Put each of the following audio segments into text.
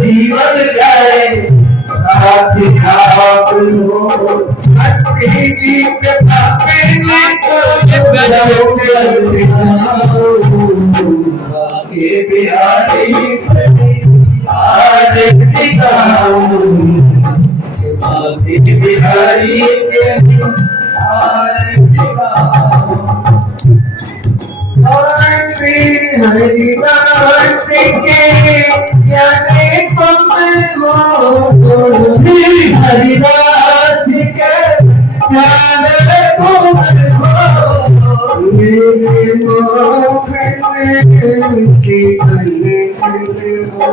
जीवन जाए साथ आप हो जी के पापे के बिहारी आरती गाऊं बिहारी के आरती गाऊं श्री हरिदास के ज्ञानी कमल हो श्री हरिदास के ज्ञान कमल हो मेरे मोहन जीवन हो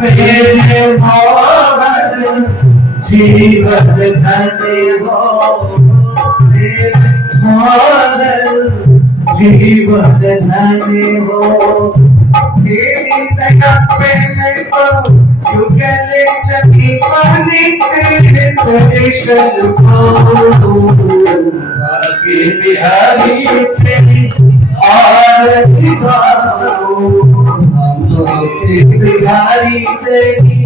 मेरे मोहन जीवन धन हो मेरे मोहन जीवन धन हो तेरी दया पे मैं तो युगल चली पानी दर्शन को आगे बिहारी तेरी आरती गाऊं हम बिहारी तेरी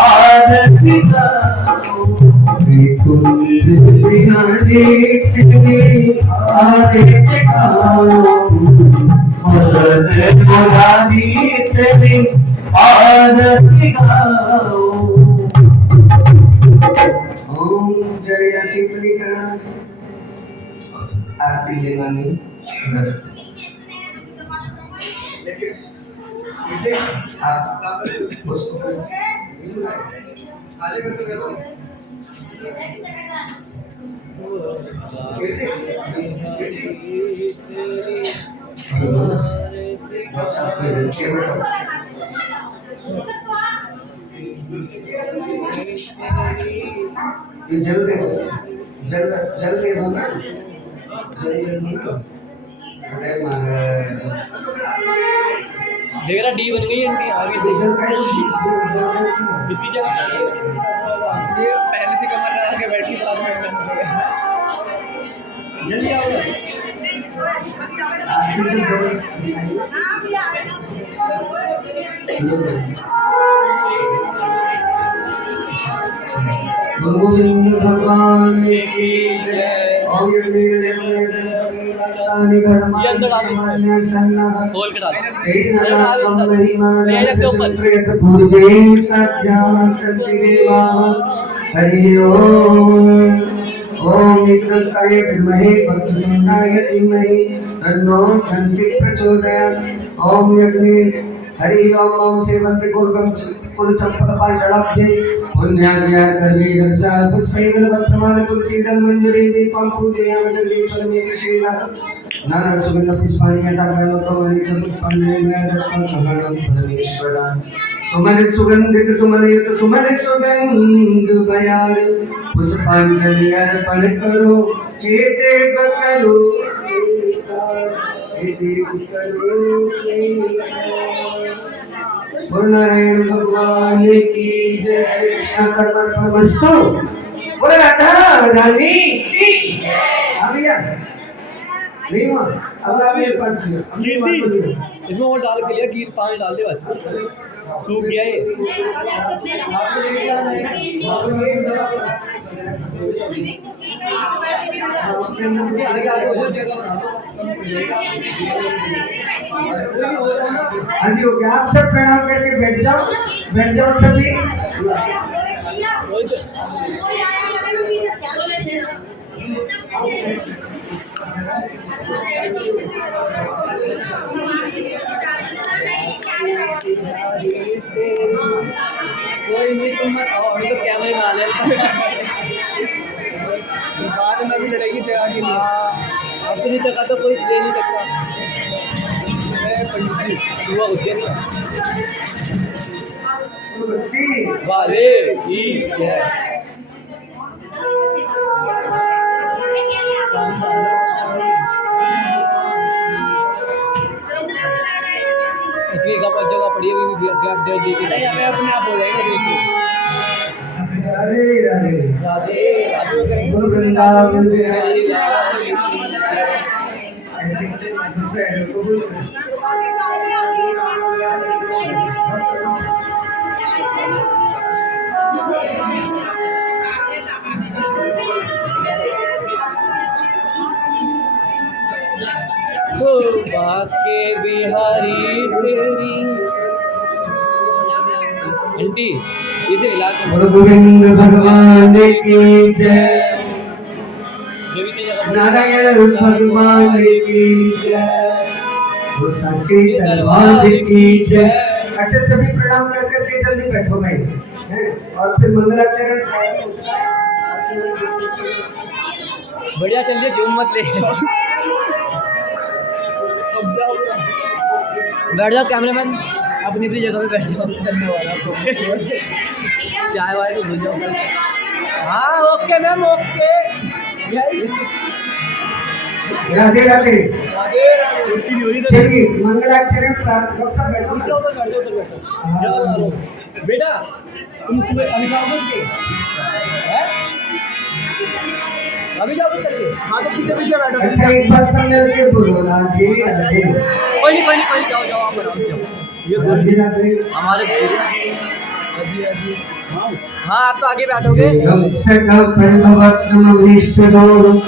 आरती गाऊं कुंज बिहारी तेरी आरती गाऊं मुरारी तेरी आरती गाऊं ओम जय शिवली का आरती लेवानी आप उसको खाली करके दे दो जल दे दो जल दे दो ना अरे महाराज देख रहा डी बन गई इनकी आगे से डिप्टी जगह ये पहले से कमर लगा के बैठी बाद में जल्दी आओ गोविंद भगवान की जय ओम खोल के डाल हरि ओम निकृताय विद्महे वक्रतुंडाय धीमहि तन्नो धन्ति प्रचोदयात् ओम यज्ञे हरि ओम सेवन्ति कुलगम कुल संपद पांडलाभ्ये पुण्याज्ञा कर्मे रक्षा पुष्पैवल वर्तमान तुलसीदल मंजरी दीपं पूजयामि जगदीश्वर मे श्रीनाथ नाना सुगंध पुष्पाणि यथा कर्मकमलि च पुष्पाणि मे दत्तं शरणं परमेश्वरा सुमन सुगंधित सुमनयुत सुमन सुगंध बयार पुष्पांजलि अर्पण करो हे देव करो स्वीकार हे देव करो स्वीकार नारायण भगवान की जय कृष्ण कर्मस्तु बोले राधा रानी की जय भैया नहीं हुआ अब अभी पांच इसमें वो डाल के लिया गिर 5 डाल दे बस सूख गया ये हाँ जी ओके आप सब प्रणाम करके बैठ जाओ सभी कोई नहीं तुम और तो कैमरे में आ ले बाद में भी लड़ेगी जगह के लिए अपनी जगह तो कोई दे नहीं सकता सुबह होती है वाले की जय इतनी जगह पड़ी है गैप दे दी नहीं हमें अपने आप हो जाएगा देखो राधे राधे राधे गुरु वृंदावन बिहारी ऐसे दूसरे कबूल बिहारी तेरी घंटी इसे हिला के बोलो गोविंद भगवान की जय, जो भी तेरी जगह नारायण भगवान की जय, वो सच्चे दरबार की जय। अच्छा सभी प्रणाम कर करके जल्दी बैठो भाई, हैं? और फिर मंगलाचरण बढ़िया चल रही है, झूम मत ले बैठ जाओ कैमरामैन, अपनी अपनी जगह पे बैठ जाओ, करने वाला चाय वाय तो भूल जाओ। हाँ okay ma'am okay. Radhe Radhe. कुर्सी नहीं हो रही चलिए मंगलाचरण प्रारंभ। डॉक्टर साहब बैठो ना। बेटा तुम सुबह अभी जाओगे अभी जाओगे चलिए। हाँ तो पीछे पीछे बैठो। अच्छा एक बार सब मिलके बोलो राधे राधे। कोई नहीं जाओ जाओ आप आराम से जाओ। ये राधे राधे। हमारे अजी अजी हाँ आप तो आगे बैठोगे। हम सदा परमवत्तमभीष्टदोरं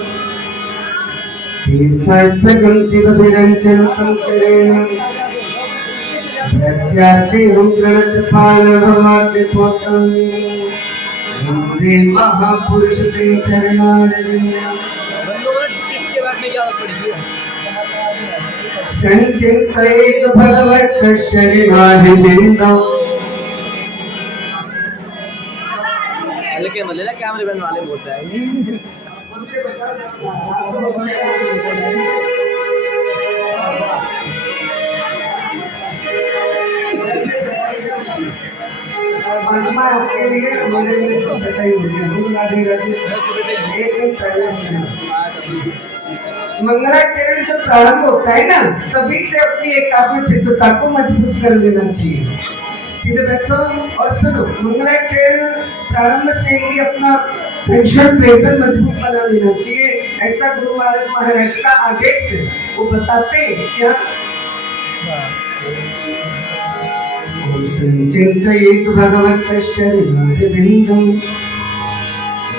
तीर्थस्पदं शिवविरञ्चनं शरणं प्रत्यार्थिं प्रणतपालभवाद्यपोतं वन्दे महापुरुष ते चरणारविन्दं संचिन्तयेत् भगवतः शरणारविन्दम्। हल्के मत लेना, कैमरे मैन वाले बोलते हैं। पंचमा आपके लिए मेरे लिए तो छठा ही हो गया। राधे राधे। एक दिन पहले से मंगलाचरण जब प्रारंभ होता है ना, तभी से अपनी एकाग्र चित्तता को मजबूत कर लेना चाहिए। सीधे बैठो और सुनो। मंगलाचरण प्रारंभ से ही अपना कंसंट्रेशन मजबूत बना लेना चाहिए। ऐसा गुरु महाराज का आदेश है, वो बताते हैं क्या? संचिन्तयेत् भगवतश्चरणारविन्दं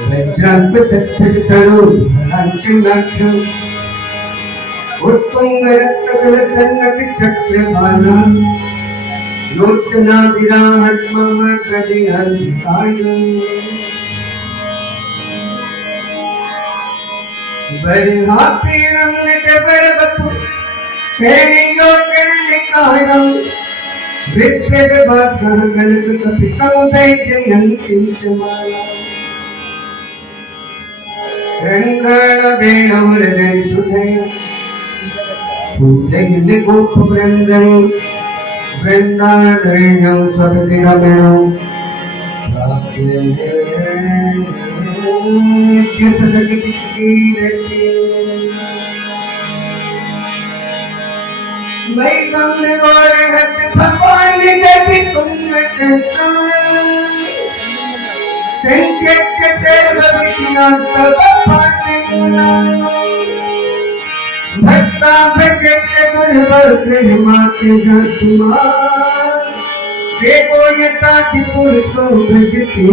वज्राङ्कुशध्वजसरोरुहलाञ्छनाढ्यम् उत्तुङ्गरक्तकलसन्नखचक्रबाणां योत्सनाभिराहत्महद्गदेऽन्धिकायम् वरहापीडं निटवरवपु कर्णयोर्कर्णिकारम् वृत्तवासः कनककपिसमुपैजयन्तीं च मालाम् रङ्गाणवेणोरगणसुधया पूरयन् गोपवृन्दै वृन्दारण्यं स्वपतिरमणौ प्राप्य सदगतिकीरति मैवं निवारहत भगवान गति तुम संत्यज्य सर्व विषयास्तव पातिमूलम् भक्ता भजस्य दुर्बल गृहमाते जसुमान् देवो यताति पुरुषो भजति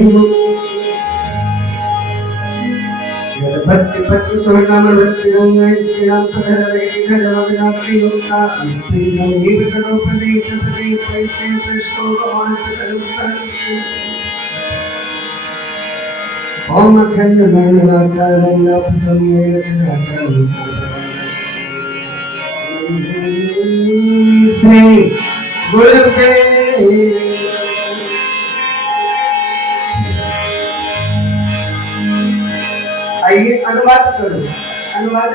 भक्ति भक्ति स्वर्णामृति रंगैस्त्रीणां सधरवेदि धर्मविदाप्ति योक्ता स्त्रीणमेव तदोपदेश प्रदे पैसे पृष्ठो भगवान् सकलमुक्तानि ओम अखंड मंडलाकारं व्याप्तं येन चराचरं श्री गुरुवे आइए अनुवाद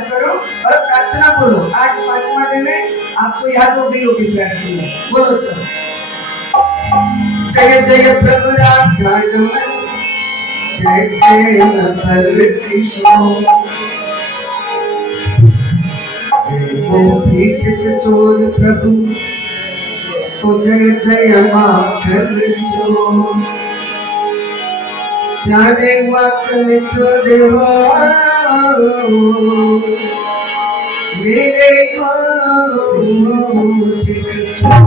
करो और प्रार्थना बोलो। आज पांचवा दिन है, आपको याद हो गई होगी प्रार्थना। बोलो सब। जय जय प्रभु राधारमण जय जय नंदन कृष्ण जय गोपी चित चोर प्रभु तो जय जय माखन चोर प्यारे माखन चोर हो मेरे को चित चोर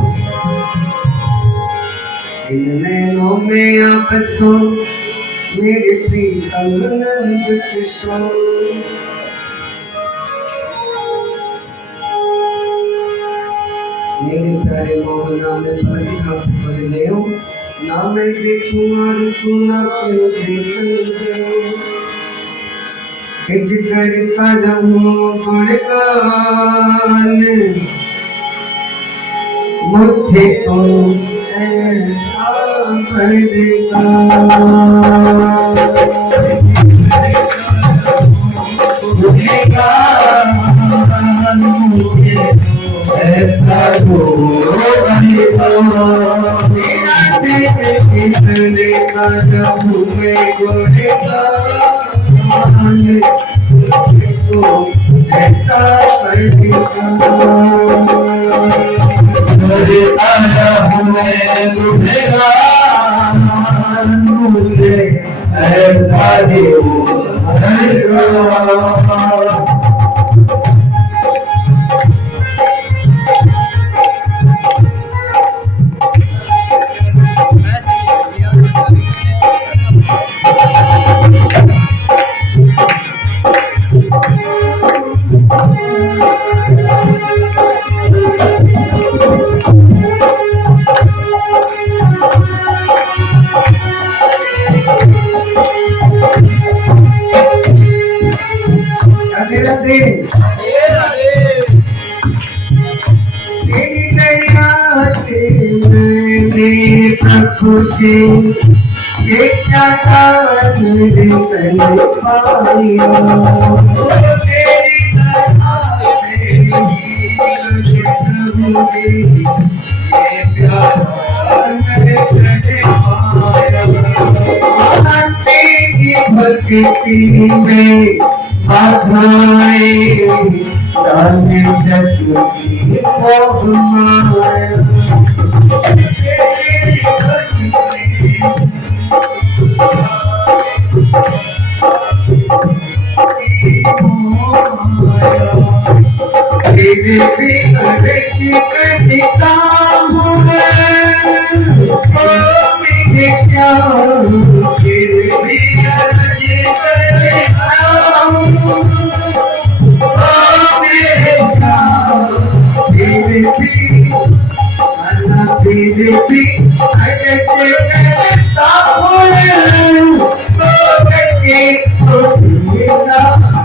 इन नैनों में आप सो मेरे प्रीतम नंद किशोर। मेरे प्यारे मोहना में पलक था पहले ना मैं देखूंगा तू ना कोई देखन दे खिंच करता रहूं गुणगान मुझे तो ऐसा करता मुझे ऐसा हो मेरा देखने का जब मैं गुणगान तो ऐसा करता मुझे ऐसा ही तुझे ये क्या कान रे तन पाया तेरी ये प्यार मेरे तने पाया तेरी भक्ति में बाधाएं डाले जग की मोह माया तेरे बिना रच करता हूँ ओ मेरे श्याम तेरे बिना रच करता हूँ ओ मेरे श्याम तेरे बिना रच करता हूँ तो सके तो तेरा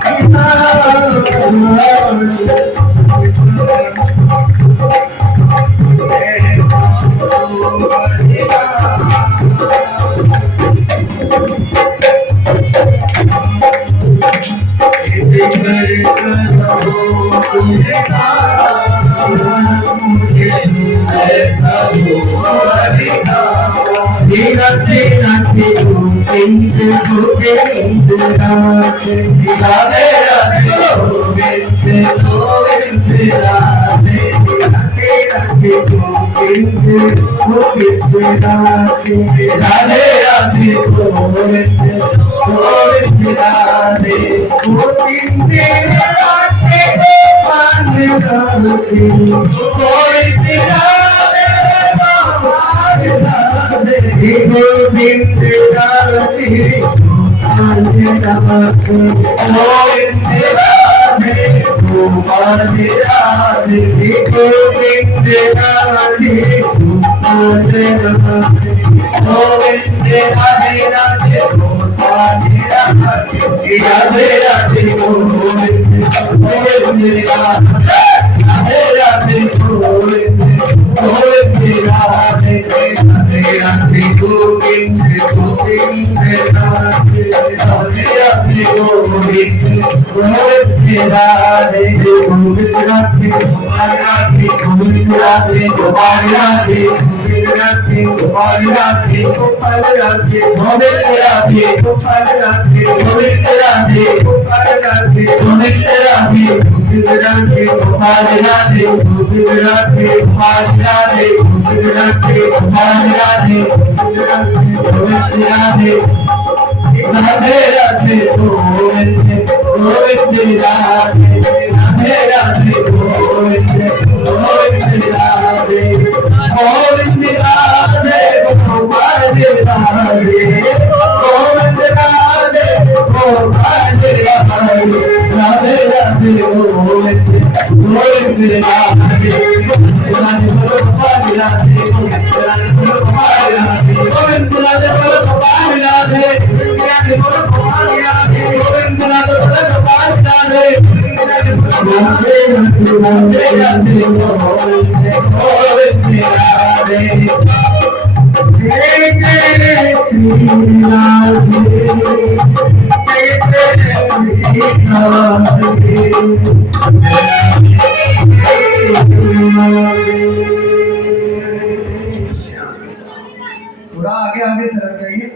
थोड़ा आगे आगे सरक जाइए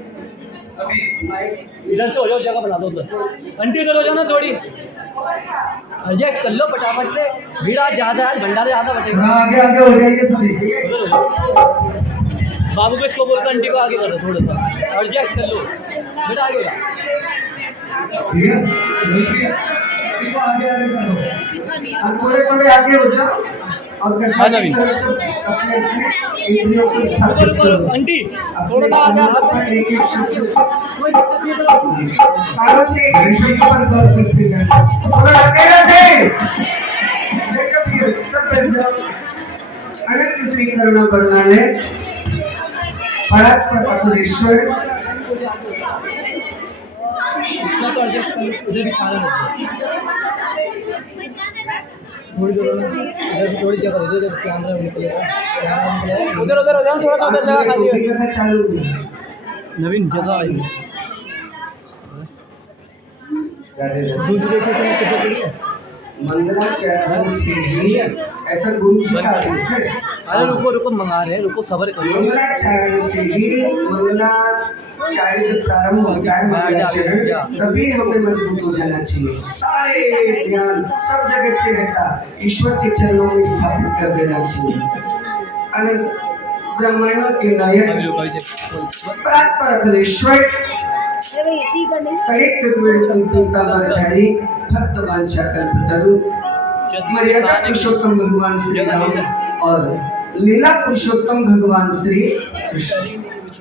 सभी। इधर से हो जाओ, जगह बना दो उधर। आंटी करो जाओ ना थोड़ी, एडजस्ट कर लो फटाफट से, भीड़ आज ज़्यादा है, भंडारे ज़्यादा बटेगा। थोड़ा आगे आगे हो जाइए सभी। बाबू को इसको बोल कर आंटी को आगे करो थोड़ा सा, एडजस्ट कर लो, बेटा आगे हो जा। ठीक है, बिल्कुल इसको आगे आगे कर दो। अब थोड़े थोड़े आगे हो जाओ और हाँ, नवीन। अपने इंद्रियों को स्थापित करो। आंटी थोड़ा सा आगे अपने एक एक शब्द कानों से एक शब्द पर गौर करते जाना। और आगे आगे देखो भी सब बैठ जाओ। अनंत श्री करुणा बरमाने परात्पर अखिलेश्वर इतना तो एडजस्ट कर, उधर भी सारा होता थोड़ी जगह, थोड़ी जगह इधर कैमरा निकलेगा, उधर उधर हो जाओ थोड़ा सा, उधर जगह खाली है। कथा चालू नवीन जगह आई दूसरे के नीचे पकड़ी है। मंगलाचरण से ही ऐसा गुरु सिखाते हैं। अरे रुको रुको, मंगा रहे हैं, रुको सब्र करो। मंगलाचरण से ही मंगलाचार्य जब प्रारंभ होता है मंगलाचरण, तभी हमें मजबूत हो जाना चाहिए। सारे ध्यान सब जगह से हटा ईश्वर के चरणों में स्थापित कर देना चाहिए। अनंत ब्रह्मांडों के नायक परात्पर अखिलेश्वर तड़ित भक्त वांछा कल्पतरु मर्यादा पुरुषोत्तम भगवान श्री राम और लीला पुरुषोत्तम भगवान श्री कृष्ण।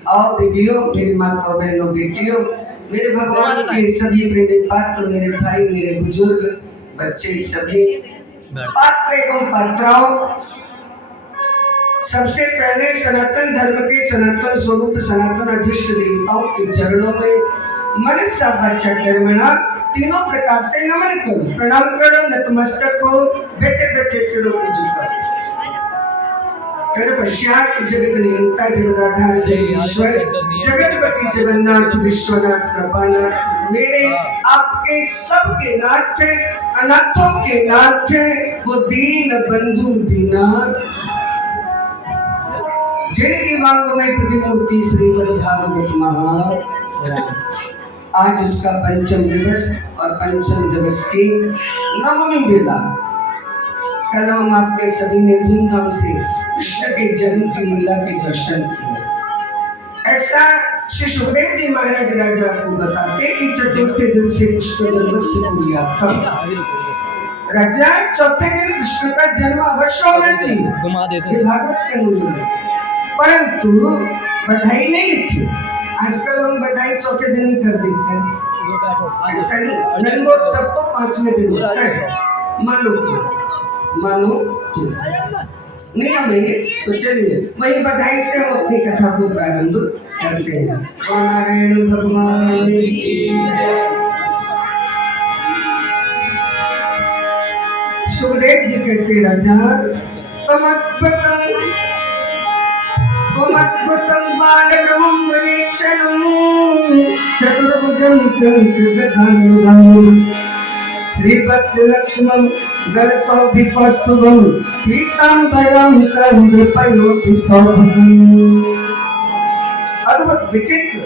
और देवियों, मेरी माताओं, बहनों, बेटियों, मेरे भगवान के सभी प्रेमी पात्र, मेरे भाई, मेरे बुजुर्ग, बच्चे, सभी पात्र एवं पात्राओं, सबसे पहले सनातन धर्म के सनातन स्वरूप सनातन अधिष्ठ देवताओं के चरणों में मनसा वाचा कर्मणा तीनों प्रकार से नमन करो, प्रणाम करो, नतमस्तक हो, बैठे बैठे सिरों को झुकाओ। तत्पश्चात जगत नियंता जगदाधार जगदीश्वर जगतपति जगन्नाथ विश्वनाथ कृपानाथ, मेरे आपके सबके नाथ, अनाथों के नाथ, वो दीन बंधु दीनाथ, जिनकी मांगों में प्रतिमूर्ति श्रीमद् भागवत महापुराण। आज उसका पंचम दिवस और पंचम दिवस की नवमी बेला। कल हम आपने सभी ने धूमधाम से कृष्ण के जन्म की लीला के दर्शन किए। ऐसा श्री सुखदेव जी महाराज राजा को बताते कि चतुर्थे दिन से कृष्ण जन्म से पूरी आता राजा, चौथे दिन कृष्ण का जन्म अवश्य होना चाहिए, ये भागवत के मूल्य में। परंतु बधाई नहीं लिखी। आजकल हम बधाई चौथे दिन ही कर देते हैं, ऐसा नहीं। नंदोत्सव तो 5वें दिन होता है। मानो तो नियम है ये। तो चलिए वही बधाई से हम अपनी कथा को प्रारंभ करते हैं। नारायण भगवान की जय। सुखदेव जी कहते राजा, बालकमं वरीक्षणं चतुर्भुजं शङ्खगदायुधं श्रीवत्सलक्ष्मं गलसौभिकौस्तुभं पीताम्बरं सन्दर्पयोति सौभगम्। अद्भुत विचित्र,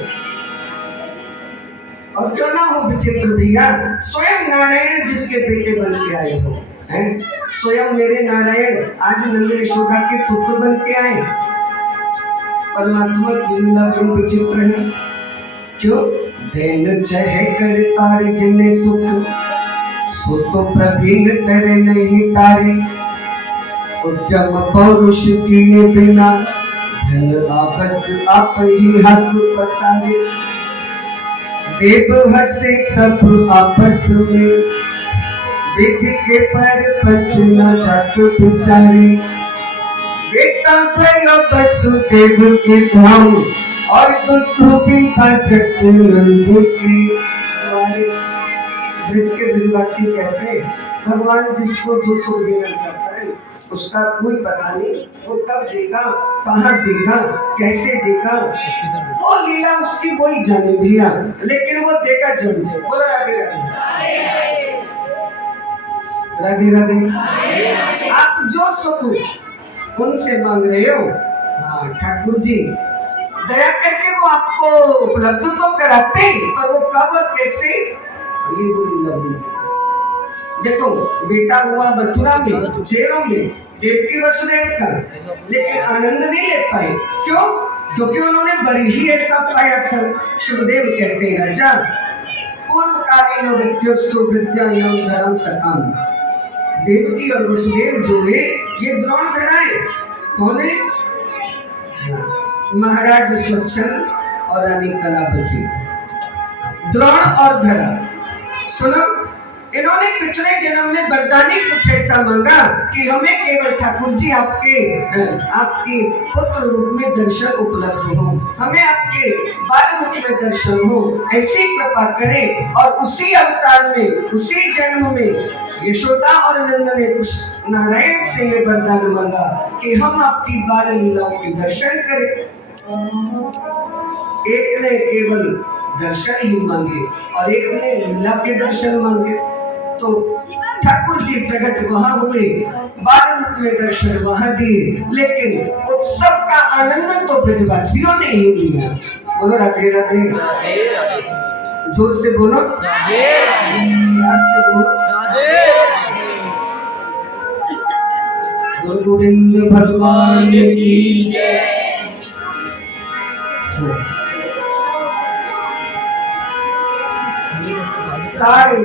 और क्यों ना हो विचित्र भैया, स्वयं नारायण जिसके बेटे बन के आए हो, हैं? स्वयं मेरे नारायण आज नंद यशोदा के पुत्र बन के आए। परमात्मा की लीला बड़ी विचित्र है। क्यों? देन चह कर तार जिन्हें सुख, सो तो प्रभीन तेरे नहीं तारे। उद्यम पौरुष किए बिना, धन आपद आप ही हाथ पसारे। देव हंसे सब आपस में, विधि के पर पंच न जात बिचारे। बेटा भयो वसुदेव के धाम, और दुध भी भजत नंद के द्वारे। ब्रज के ब्रजवासी कहते भगवान जिसको जो सुख देना चाहता है उसका कोई पता नहीं, वो कब देगा, कहाँ देगा, कैसे देगा, वो लीला उसकी वही जाने भैया, लेकिन वो देगा जरूर। बोलो राधे राधे, राधे राधे। आप जो सुख उनसे मांग रहे हो, हाँ ठाकुर जी दया करके वो आपको उपलब्ध तो कराते हैं, पर वो कब और कैसे ये बोली लगी। देखो बेटा हुआ मथुरा में, जेलों में, देवकी वसुदेव का, लेकिन आनंद नहीं ले पाए। क्यों? क्योंकि उन्होंने बड़ी ही ऐसा पाया था। सुखदेव कहते हैं राजा पूर्व कालीन विद्युत्सु विद्यायाम धर्म सकम। देवकी और वसुदेव जो है ये द्रोण धराए। कौन है? महाराज स्वच्छंद और रानी कलावती, द्रोण और धरा। सुनो, इन्होंने पिछले जन्म में वरदानी कुछ ऐसा मांगा कि हमें केवल ठाकुर जी आपके पुत्र रूप में दर्शन उपलब्ध हो, हमें आपके बाल रूप में दर्शन हो, ऐसी कृपा करें। और उसी अवतार में, उसी जन्म में यशोदा और नंद ने उस नारायण से ये वरदान मांगा कि हम आपकी बाल लीलाओं के दर्शन करें। एक ने केवल दर्शन ही मांगे और एक ने लीला के दर्शन मांगे। तो ठाकुर जी प्रकट वहां हुए, बाल रूप में दर्शन वहां दिए, लेकिन उत्सव का आनंद तो ब्रजवासियों ने ही लिया। बोलो राधे राधे, जोर से बोलो राधे, प्यार से बोलो राधे। गुरु गोविंद भगवान की जय। सारे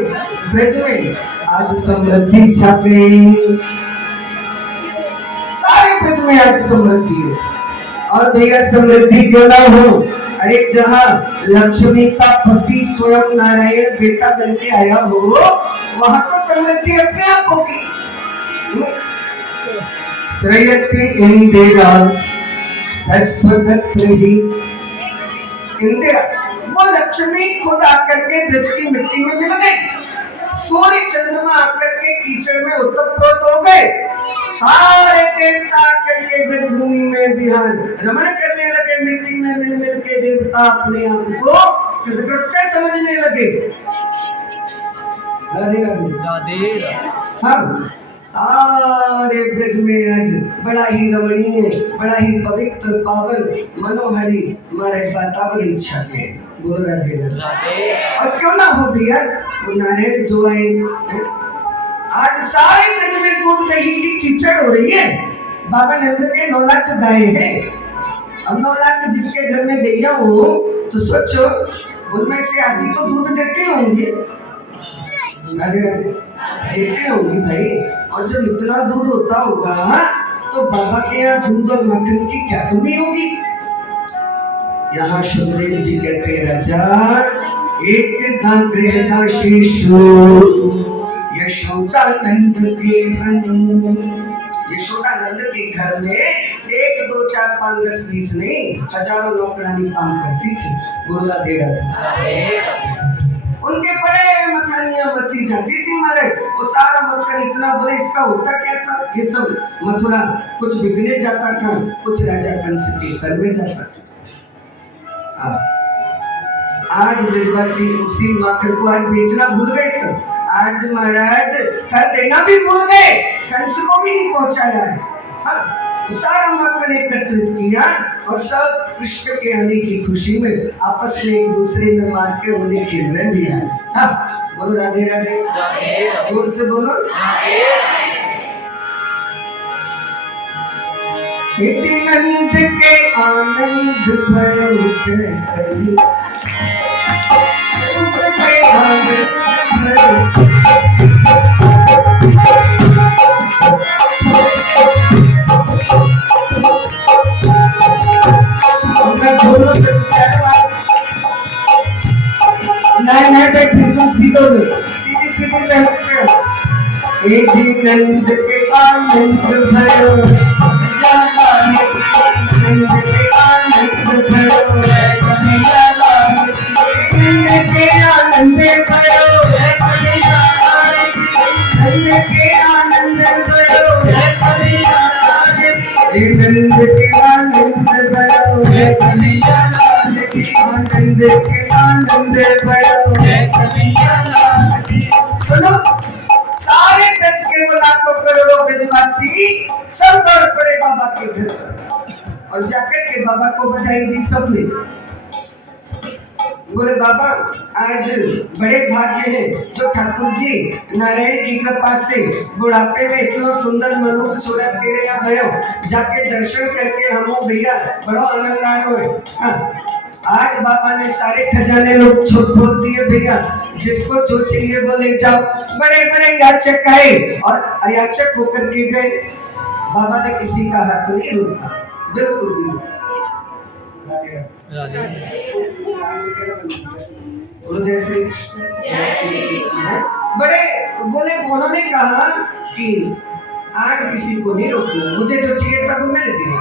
ब्रज में आज समृद्धि छापे, सारे ब्रज में आज समृद्धि है। और भैया समृद्धि क्यों ना हो, अरे जहाँ लक्ष्मी का पति स्वयं नारायण बेटा बन के आया हो, वहां तो समृद्धि अपने आप होगी। श्रेयति इंदिरा सस्वतत्रि, इंदिरा वो लक्ष्मी खुद आकर के ब्रज की मिट्टी में मिल गई, सूर्य चंद्रमा आकर के कीचड़ में उत्तप्रोत हो गए, सारे देवता आकर के ब्रज भूमि में विहार रमण करने लगे, मिट्टी में मिल मिल के देवता अपने आप को कृतकृत्य समझने लगे। राधे राधे। हाँ, सारे ब्रज में आज बड़ा ही रमणीय, बड़ा ही पवित्र, पावन, मनोहरी हमारे वातावरण छाके। बोलो राधे राधे। और क्यों ना हो भैया, वो नारायण जो आए, आज सारे ब्रज में दूध दही की कीचड़ हो रही है। बाबा नंद के 9 लाख गाय हैं। अब 9 लाख जिसके घर में गैया हो तो सोचो उनमें से आधी तो दूध देते होंगे। राधे राधे, देते होंगे भाई। और जब इतना दूध होता होगा तो बाबा के यहाँ दूध और मक्खन की क्या कमी होगी। यहाँ सुखदेव जी कहते हैं राजा एक गृह शिशु यशोदानंद के यशोदानंद के घर में 1 2 4 5 10 20 नहीं, हजारों नौकरानी काम करती थी। गुरु राधे राधे। उनके बड़े मथानियां मथी जाती थी मारे, वो सारा मक्खन इतना बोले, इसका होता क्या था। ये सब मथुरा कुछ बिकने जाता था, कुछ राजा कंस के घर में जाता था। आज ब्रजवासी उसी माखन को आज बेचना भूल गए सब। आज महाराज कर देना भी भूल गए, कंस को भी नहीं पहुंचाया आज। हाँ, सारा माखन एकत्रित किया और सब कृष्ण के आने की खुशी में आपस में एक दूसरे में मार के उन्हें खेलने भी आए। हाँ, बोलो राधे राधे, जोर से बोलो राधे। नंद के आनंद भयो जय करी, नंद के आनंद भयो। नहीं बैठी, तुम सीधी सीधी बैठते हो। नंद के आनंद भयो, नंद के आनंद भयो, नंद के आनंद भयो, नंद जय कन्हैया लाल की, आनंद के आनंद भयो। जय कन्हैया लाल की। सुनो, सारे ब्रज के वो लाखों करोड़ों ब्रजवासी सब दौड़ पड़े बाबा के घर और जाकर के बाबा को बधाई दी सबने। बोले बाबा आज बड़े भाग्य है जो ठाकुर जी नारायण की कृपा से बुढ़ापे में इतना सुंदर मनुष्य छोड़ा तेरे यहाँ भयो, जाके दर्शन करके हम भैया बड़ा आनंद आ रहा है। हाँ, आज बाबा ने सारे खजाने लोग खोल दिए भैया, जिसको जो चाहिए वो ले जाओ। बड़े बड़े याचक आए और अयाचक होकर के गए। बाबा ने किसी का हाथ नहीं रोका, बिल्कुल भी नहीं। जैसे बड़े बोले, उन्होंने कहा कि आज किसी को नहीं रोकना, मुझे जो चाहिए था वो मिल गया।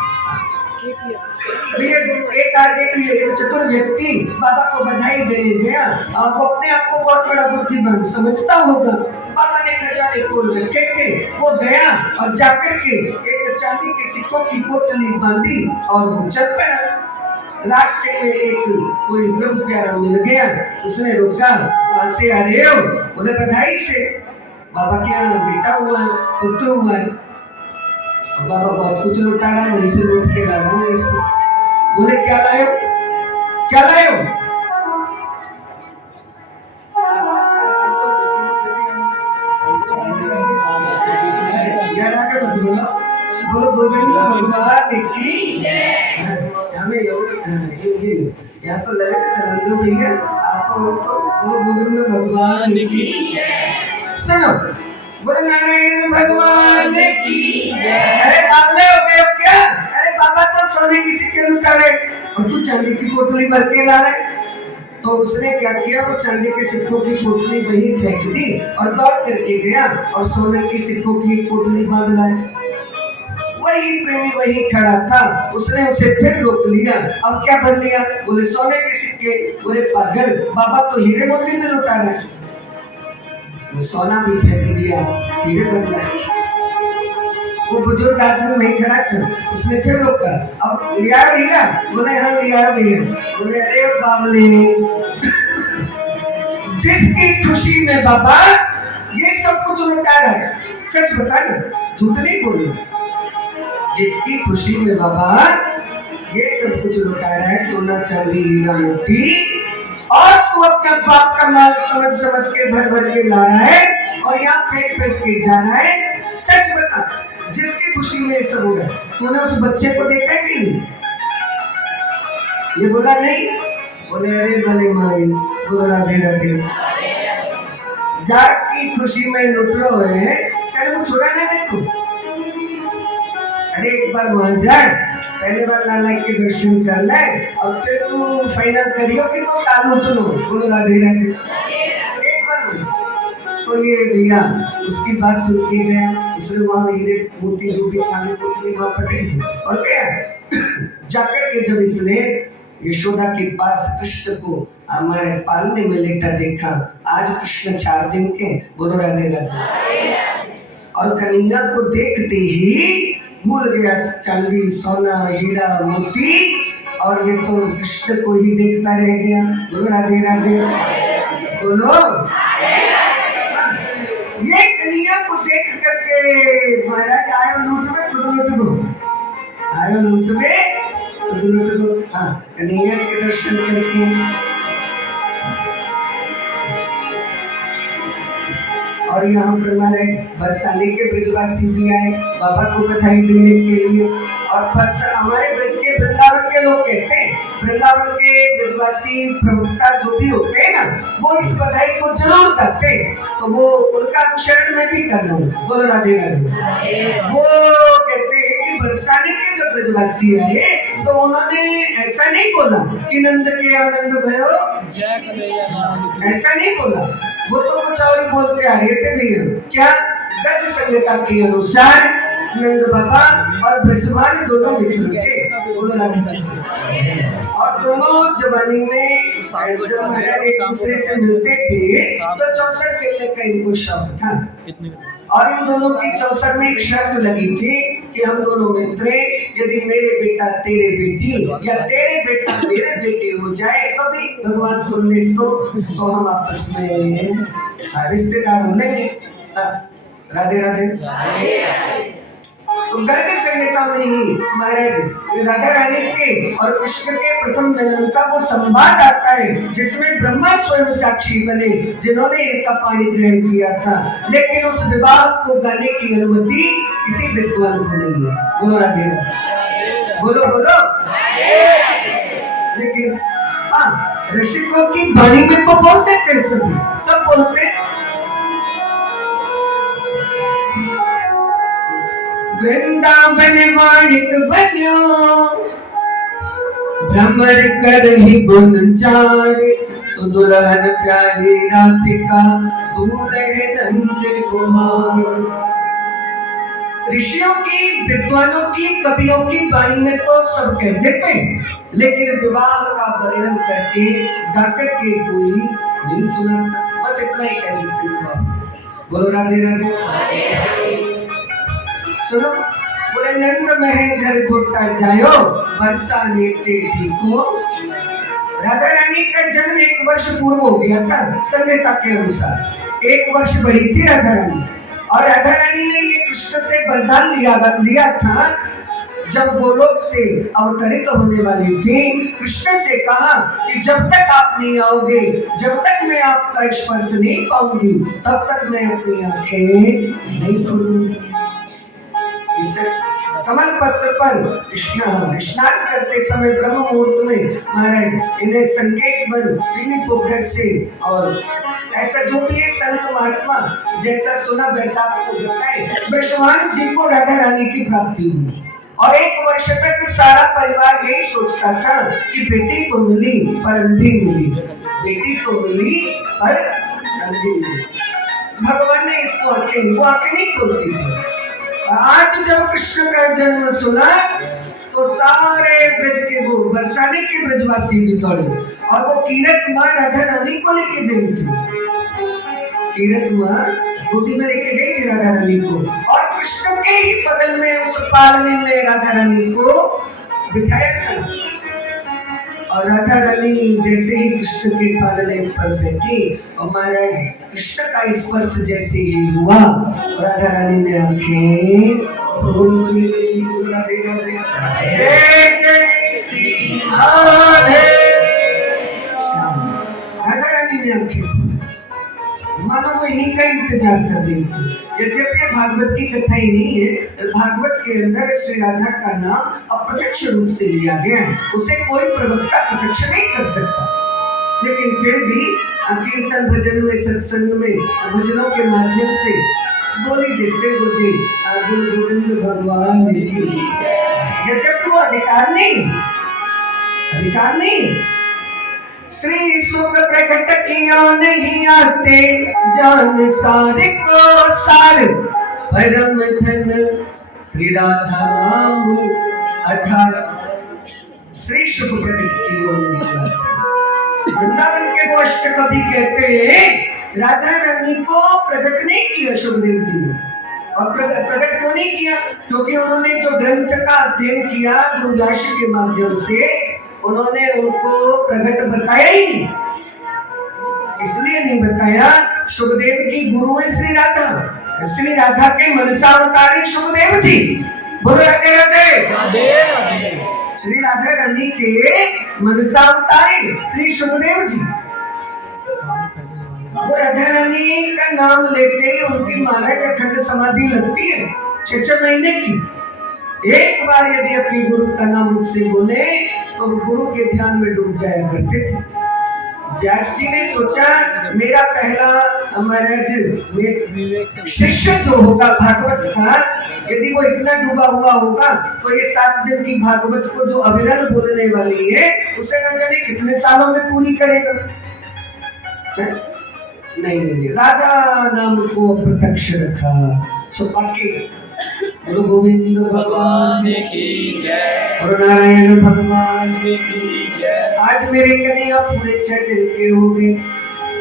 एक चतुर व्यक्ति बाबा को बधाई देने गया और वो अपने आप को बहुत बड़ा बुद्धिमान समझता होगा। बाबा ने खजाने खोल रखे थे, वो गया और जाकर के एक चांदी के सिक्कों की पोटली बांधी और वो चल पड़ा। रास्ते में एक कोई प्रभु प्यारा मिल गया, उसने रोका, कहाँ से आ रहे हो? बोले बधाई से। बाबा क्या बेटा हुआ है, पुत्र हुआ है। बाबा बहुत कुछ लुटा रहा है, वहीं से लूट के ला रहा हूँ ऐसे। बोले क्या लाए हो, क्या लाए हो? यार आके मत बोलो, बोलो गोविंद भगवान की। हमें यहाँ तो ललित चलन दो भैया, आप तो बोलो गोविंद भगवान की। सुनो, बोलो नारायण भगवान की। अरे पागल हो गए हो क्या? अरे बाबा तो सोने की सिक्के लुटा रहे और तू चांदी की पोटली भर के ला रहे। तो उसने क्या किया, वो चांदी के सिक्कों की पोटली वहीं फेंक दी और दौड़ करके गया और सोने की सिक्कों की एक पोटली बांध लाया। वही प्रेमी वही खड़ा था, उसने उसे फिर रोक लिया। अब क्या भर लिया? बोले सोने के सिक्के। बोले पागल, बाबा तो हीरे मोती में लुटा रहे। सोना भी फेंक दिया, हीरे बन गए। वो बुजुर्ग आदमी वहीं खड़ा था, उसने फिर रोका। अब लिया हीरा? बोले हाँ लिया भैया। बोले अरे बाबले, जिसकी खुशी में बाबा ये सब कुछ लुटा रहा है, सच बता ना, झूठ नहीं बोलना। जिसकी खुशी में बाबा ये सब कुछ लुटा रहा है, सोना चांदी हीरा मोती, और तू अपना बाप का माल समझ समझ के भर भर के ला रहा है और यहाँ फेंक फेंक के जा रहा है। सच बता, जिसकी खुशी में ये सब हो रहा है, तूने उस बच्चे को देखा है कि नहीं? ये बोला नहीं। बोले अरे भले माई, बोलो राधे राधे। जाग की खुशी में लुट रहे हैं, तेरे को छोड़ा ना देखो। अरे एक बार वहां जा, पहले बार नानक के दर्शन कर ले और फिर तू फाइनल करियो कि तो काल लुट लो। बोलो राधे राधे। एक बार तो ये भैया उसकी बात सुन के गया, उसने वहां हीरे मोती जो भी खाने पोतली वहां पकड़ी और गया। जाकर के जब इसने यशोदा के पास कृष्ण को हमारे पालने में लेटा देखा, आज कृष्ण 4 दिन के। बोलो राधे राधे। और कन्हैया को देखते ही भूल गया चांदी सोना हीरा मोती, और ये तो कृष्ण को ही देखता रह गया। बोलो राधे राधे। बोलो ये कन्हैया को देख करके महाराज आयो लूट में खुद लूट दो, आयो लूट में खुद लूट दो। हाँ, कन्हैया के दर्शन करके और यहाँ पर हमारे बरसाने के ब्रजवासी भी आए बाबा को बधाई देने के लिए। और हमारे ब्रज के वृंदावन के लोग कहते हैं, वृंदावन के ब्रजवासी प्रमुखता जो भी होते हैं ना, वो इस बधाई को जरूर करते हैं। तो वो उनका अनुसरण में भी करना हो। बोलो राधे राधे। वो कहते हैं कि बरसाने के जो ब्रजवासी आए तो उन्होंने ऐसा नहीं बोला कि नंद के आनंद भयो, ऐसा नहीं बोला। वो तो कुछ और ही बोलते आ रहे थे भैया। क्या? गर्भ संहिता के अनुसार नंद बाबा और ब्रजवान दोनों मित्र थे। बोलो राधे राधे। और दोनों जवानी में जब महाराज एक दूसरे से मिलते थे तो 64 खेलने का इनको शौक था। और इन दोनों की 64 में एक शर्त लगी थी कि हम दोनों मित्र हैं, यदि मेरे बेटा तेरे बेटी या तेरे बेटा मेरे बेटी हो जाए कभी भगवान सुन ले तो हम आपस में रिश्तेदार हो लेंगे। राधे राधे। तो गर्ग संहिता में ही महाराज राधा रानी के और कृष्ण के प्रथम मिलन का वो संवाद आता है, जिसमें ब्रह्मा स्वयं साक्षी बने जिन्होंने इनका पाणी ग्रहण किया था, लेकिन उस विवाह को गाने की अनुमति किसी विद्वान को नहीं है। बोलो राधे राधे, बोलो बोलो। लेकिन हाँ, ऋषिकों की वाणी में तो बोलते थे, सब बोलते। वृंदावन वाणिक बन्यो भ्रमर कर ही बुन चारे, तो दुल्हन प्यारी राधिका दूल्हे नंद कुमार। ऋषियों की, विद्वानों की, कवियों की वाणी में तो सब कह देते हैं, लेकिन विवाह का वर्णन करके गाकर के कोई नहीं सुनाता। बस इतना ही कह देते हैं। बोलो राधे राधे। सुनो, बोले नंद महल घर घोटा जायो वर्षा नेते को। राधा रानी का जन्म 1 वर्ष पूर्व हो गया था संहिता के अनुसार। 1 वर्ष बड़ी थी राधा रानी, और राधा रानी ने ये कृष्ण से वरदान लिया था जब गोलोक से अवतरित होने वाली थी। कृष्ण से कहा कि जब तक आप नहीं आओगे, जब तक मैं आपका स्पर्श नहीं पाऊंगी, तब तक मैं अपनी आंखें नहीं खोलूंगी। कमल पत्र पर कृष्ण स्नान करते समय ब्रह्म मुहूर्त में महाराज इन्हें संकेत बन पीली पोखर से, और ऐसा जो भी है संत महात्मा जैसा सुना वैसा आपको बताए, ब्रह्मांड जी को राधा रानी की प्राप्ति हुई। और 1 वर्ष तक सारा परिवार यही सोचता था कि बेटी तो मिली पर अंधी मिली, बेटी तो मिली पर अंधी मिली। भगवान ने इसको वो आंखें नहीं खोलती थी। आज जब कृष्ण का जन्म सुना तो सारे ब्रज के वो बरसाने के ब्रजवासी भी दौड़े, और वो कीरत माँ राधा रानी को लेके गई थी। कीरत माँ गोदी में लेके गई थी राधा रानी को, और कृष्ण के ही बगल में उस पालने में राधा रानी को बिठाया था। और राधा रानी जैसे ही कृष्ण के पालने पर बैठी, और महाराज कृष्ण का स्पर्श जैसे ही हुआ, राधा रानी ने आंखें खोल ली। जय जय श्री राधे। राधा रानी ने आंखें खोली, मानो वो इन्हीं का इंतजार कर रही थी। यद्यपि भागवत की कथा ही नहीं है, भागवत के अंदर श्री राधा का नाम अप्रत्यक्ष रूप से लिया गया है, उसे कोई प्रवक्ता प्रत्यक्ष नहीं कर सकता, लेकिन फिर भी कीर्तन भजन में, सत्संग में, भजनों के माध्यम से बोली देते होते गुरु गोविंद भगवान की। यद्यपि वो अधिकार नहीं। श्री सुख प्रकट किया नहीं आते, जान सारे को सार, परम धन श्री राधा नाम 18। श्री सुख प्रकट किया नहीं आते। वृंदावन के वो अष्टकवि कहते हैं राधा रानी को प्रकट नहीं किया सुखदेव जी ने। और प्रकट क्यों नहीं किया? क्योंकि उन्होंने जो ग्रंथ का अध्ययन किया गुरुदास के माध्यम से, उन्होंने उनको प्रकट बताया ही नहीं। इसलिए नहीं बताया, सुखदेव की गुरु है श्री राधा, श्री राधा के मनसा अवतारी सुखदेव जी। बोलो राधे राधे। श्री राधा रानी के मनसा अवतारी श्री सुखदेव जी। वो राधा रानी का नाम लेते ही उनकी महाराज अखंड समाधि लगती है 6 महीने की। एक बार यदि अपनी गुरु का नाम मुझसे बोले तो गुरु के ध्यान में डूब जाया करते थे। व्यास जी ने सोचा मेरा पहला महाराज शिष्य जो होगा भागवत का, यदि वो इतना डूबा हुआ होगा तो ये 7 दिन की भागवत को जो अविरल बोलने वाली है उसे न जाने कितने सालों में पूरी करेगा। नहीं, राधा नाम को प्रत्यक्ष रखा, छुपा के। गुरु गोविंद भगवान की जय, और नारायण भगवान की जय। आज मेरे कन्हैया पूरे 6 दिन के हो गए,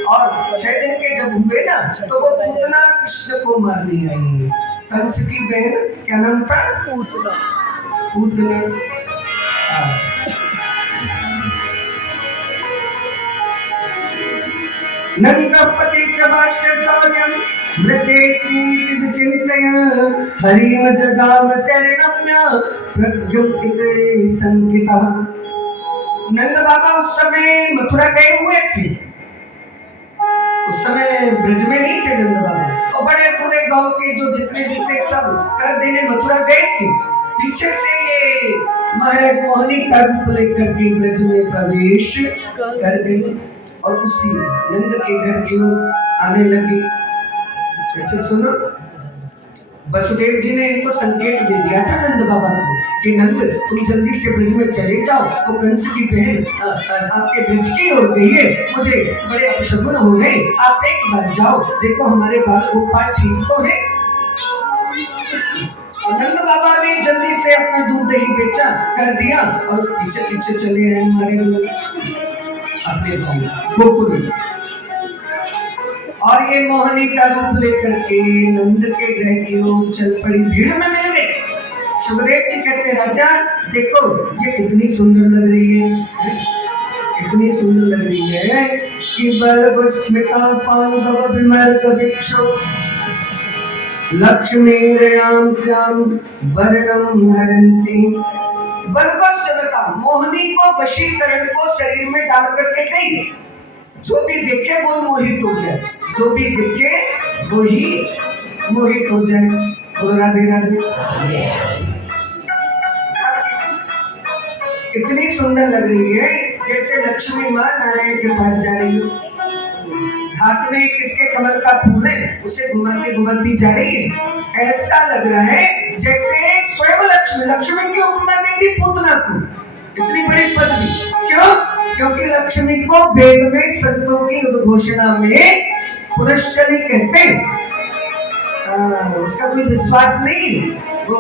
और 6 दिन के जब हुए ना तो वो पूतना कृष्ण को मारने आई। कंस की बहन क्या नाम था? पूतना। पूतना। हाँ। नंदपति च भाष्य शौर्यं मृषेति विचिन्तयन् हरिं जगाम शरणम्य प्रज्ञम् इति संकितः। नंद बाबा उस समय मथुरा गए हुए थे, उस समय ब्रज में नहीं थे नंद बाबा, और बड़े बूढ़े गांव के जो जितने भी थे सब कर देने मथुरा गए थे। पीछे से ये महाराज मोहनी का रूप लेकर के ब्रज में प्रवेश कर गए और उसी नंद के घर की ओर आने लगे। अच्छा सुनो, वसुदेव जी ने इनको संकेत दे दिया था नंद बाबा को कि नंद तुम जल्दी से ब्रज में चले जाओ, वो कंस की बहन आपके ब्रज की ओर गई है, मुझे बड़े अपशकुन हो रहे, आप एक बार जाओ, देखो हमारे बाल गोपाल ठीक तो है। और नंद बाबा ने जल्दी से अपना दूध दही बेचा कर दिया और पीछे पीछे चले आए हमारे अपने गाँव गोकुल में। और ये मोहनी का रूप लेकर के नंद के ग्रह की ओर चल पड़ी, भीड़ में मिल गए। सुखदेव जी कहते राजा देखो ये कितनी सुंदर लग रही है, कितनी सुंदर लग रही है कि बलवस्मिता पांडव विमर्द विक्षो लक्ष्मीर्यां श्याम वर्णम हरन्ति। बलवस्मिता मोहनी को वशीकरण को शरीर में डाल करके गई, जो भी देखे वो मोहित हो जाए, जो भी देखे वो ही मोहित हो जाए। बोलो राधे राधे। इतनी सुंदर लग रही है जैसे लक्ष्मी माँ नारायण के पास जा रही है, हाथ में किसके कमल का फूल है उसे घुमाती घुमाती जा रही है। ऐसा लग रहा है जैसे स्वयं लक्ष्मी की उपमा दे दी पूतना को, इतनी बड़ी पदवी। क्यों? क्योंकि लक्ष्मी को वेद में संतों की उद्घोषणा में पुरुषचली कहते, उसका कोई विश्वास नहीं। वो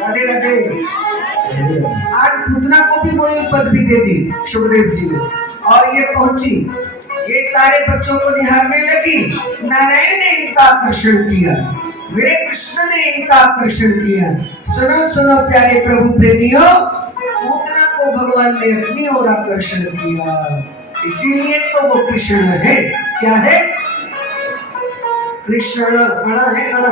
राधे राधे। आज पूतना को भी वही पदवी दे दी सुखदेव जी ने, और ये पहुंची, ये सारे बच्चों को निहारने लगी। नारायण ने इनका आकर्षण किया, मेरे कृष्ण ने इनका आकर्षण किया। सुनो सुनो प्यारे प्रभु प्रेमियों, पूतना को भगवान ने अपनी ओर आकर्षण किया, इसीलिए तो वो कृष्ण है। क्या है? कृष्ण अणा है, अणा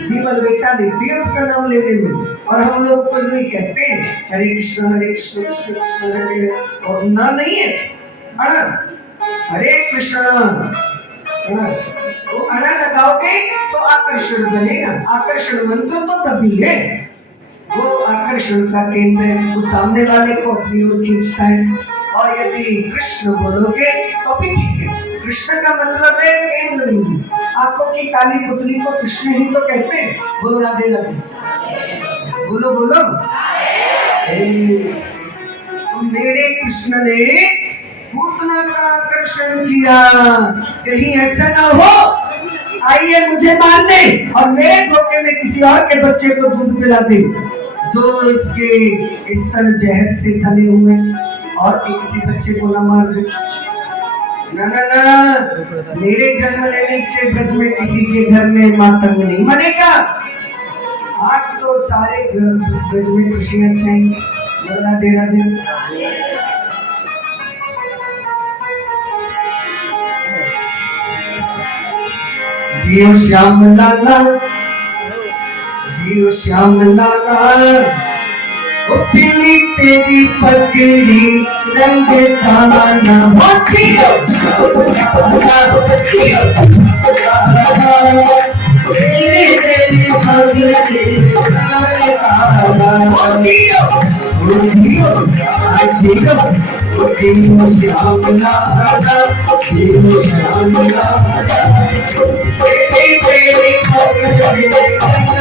जीवन बेटा देती है उसका नाम लेने में, और हम लोग तो यूं ही कहते हैं हरे कृष्ण कृष्ण कृष्ण हरे, और ना नहीं है अणा, हरे कृष्ण तो अणा लगाओगे तो आकर्षण बनेगा। आकर्षण मंत्र तो तभी है, वो आकर्षण का केंद्र वो सामने वाले को अपनी ओर खींचता है। और यदि कृष्ण बोलोगे तो भी ठीक है, कृष्ण का मतलब है केंद्र बिंदु। आंखों की काली पुतली को कृष्ण ही तो कहते हैं। बोलो राधे राधे, बोलो बोलो। मेरे कृष्ण ने पूतना का आकर्षण किया, कहीं ऐसा ना हो आइए मुझे मारने और मेरे धोखे में किसी और के बच्चे को दूध पिला दे, जो इसके स्तर जहर से सने हुए, और किसी बच्चे को ना मार दे। ना ना ना, मेरे जन्म लेने से ब्रज में किसी के घर में मातंग नहीं मनेगा। आज तो सारे ब्रज में खुशियां छाएंगी। राधे राधे। जियो श्याम लाला, जियो श्याम लाला, ओ पीली तेरी पगड़ी रंग दाना। जियो पीली तेरी पगड़ी रंग दाना। जियो जियो श्याम लाला, जियो श्याम लाला, तेरी पगड़ी रंग दाना।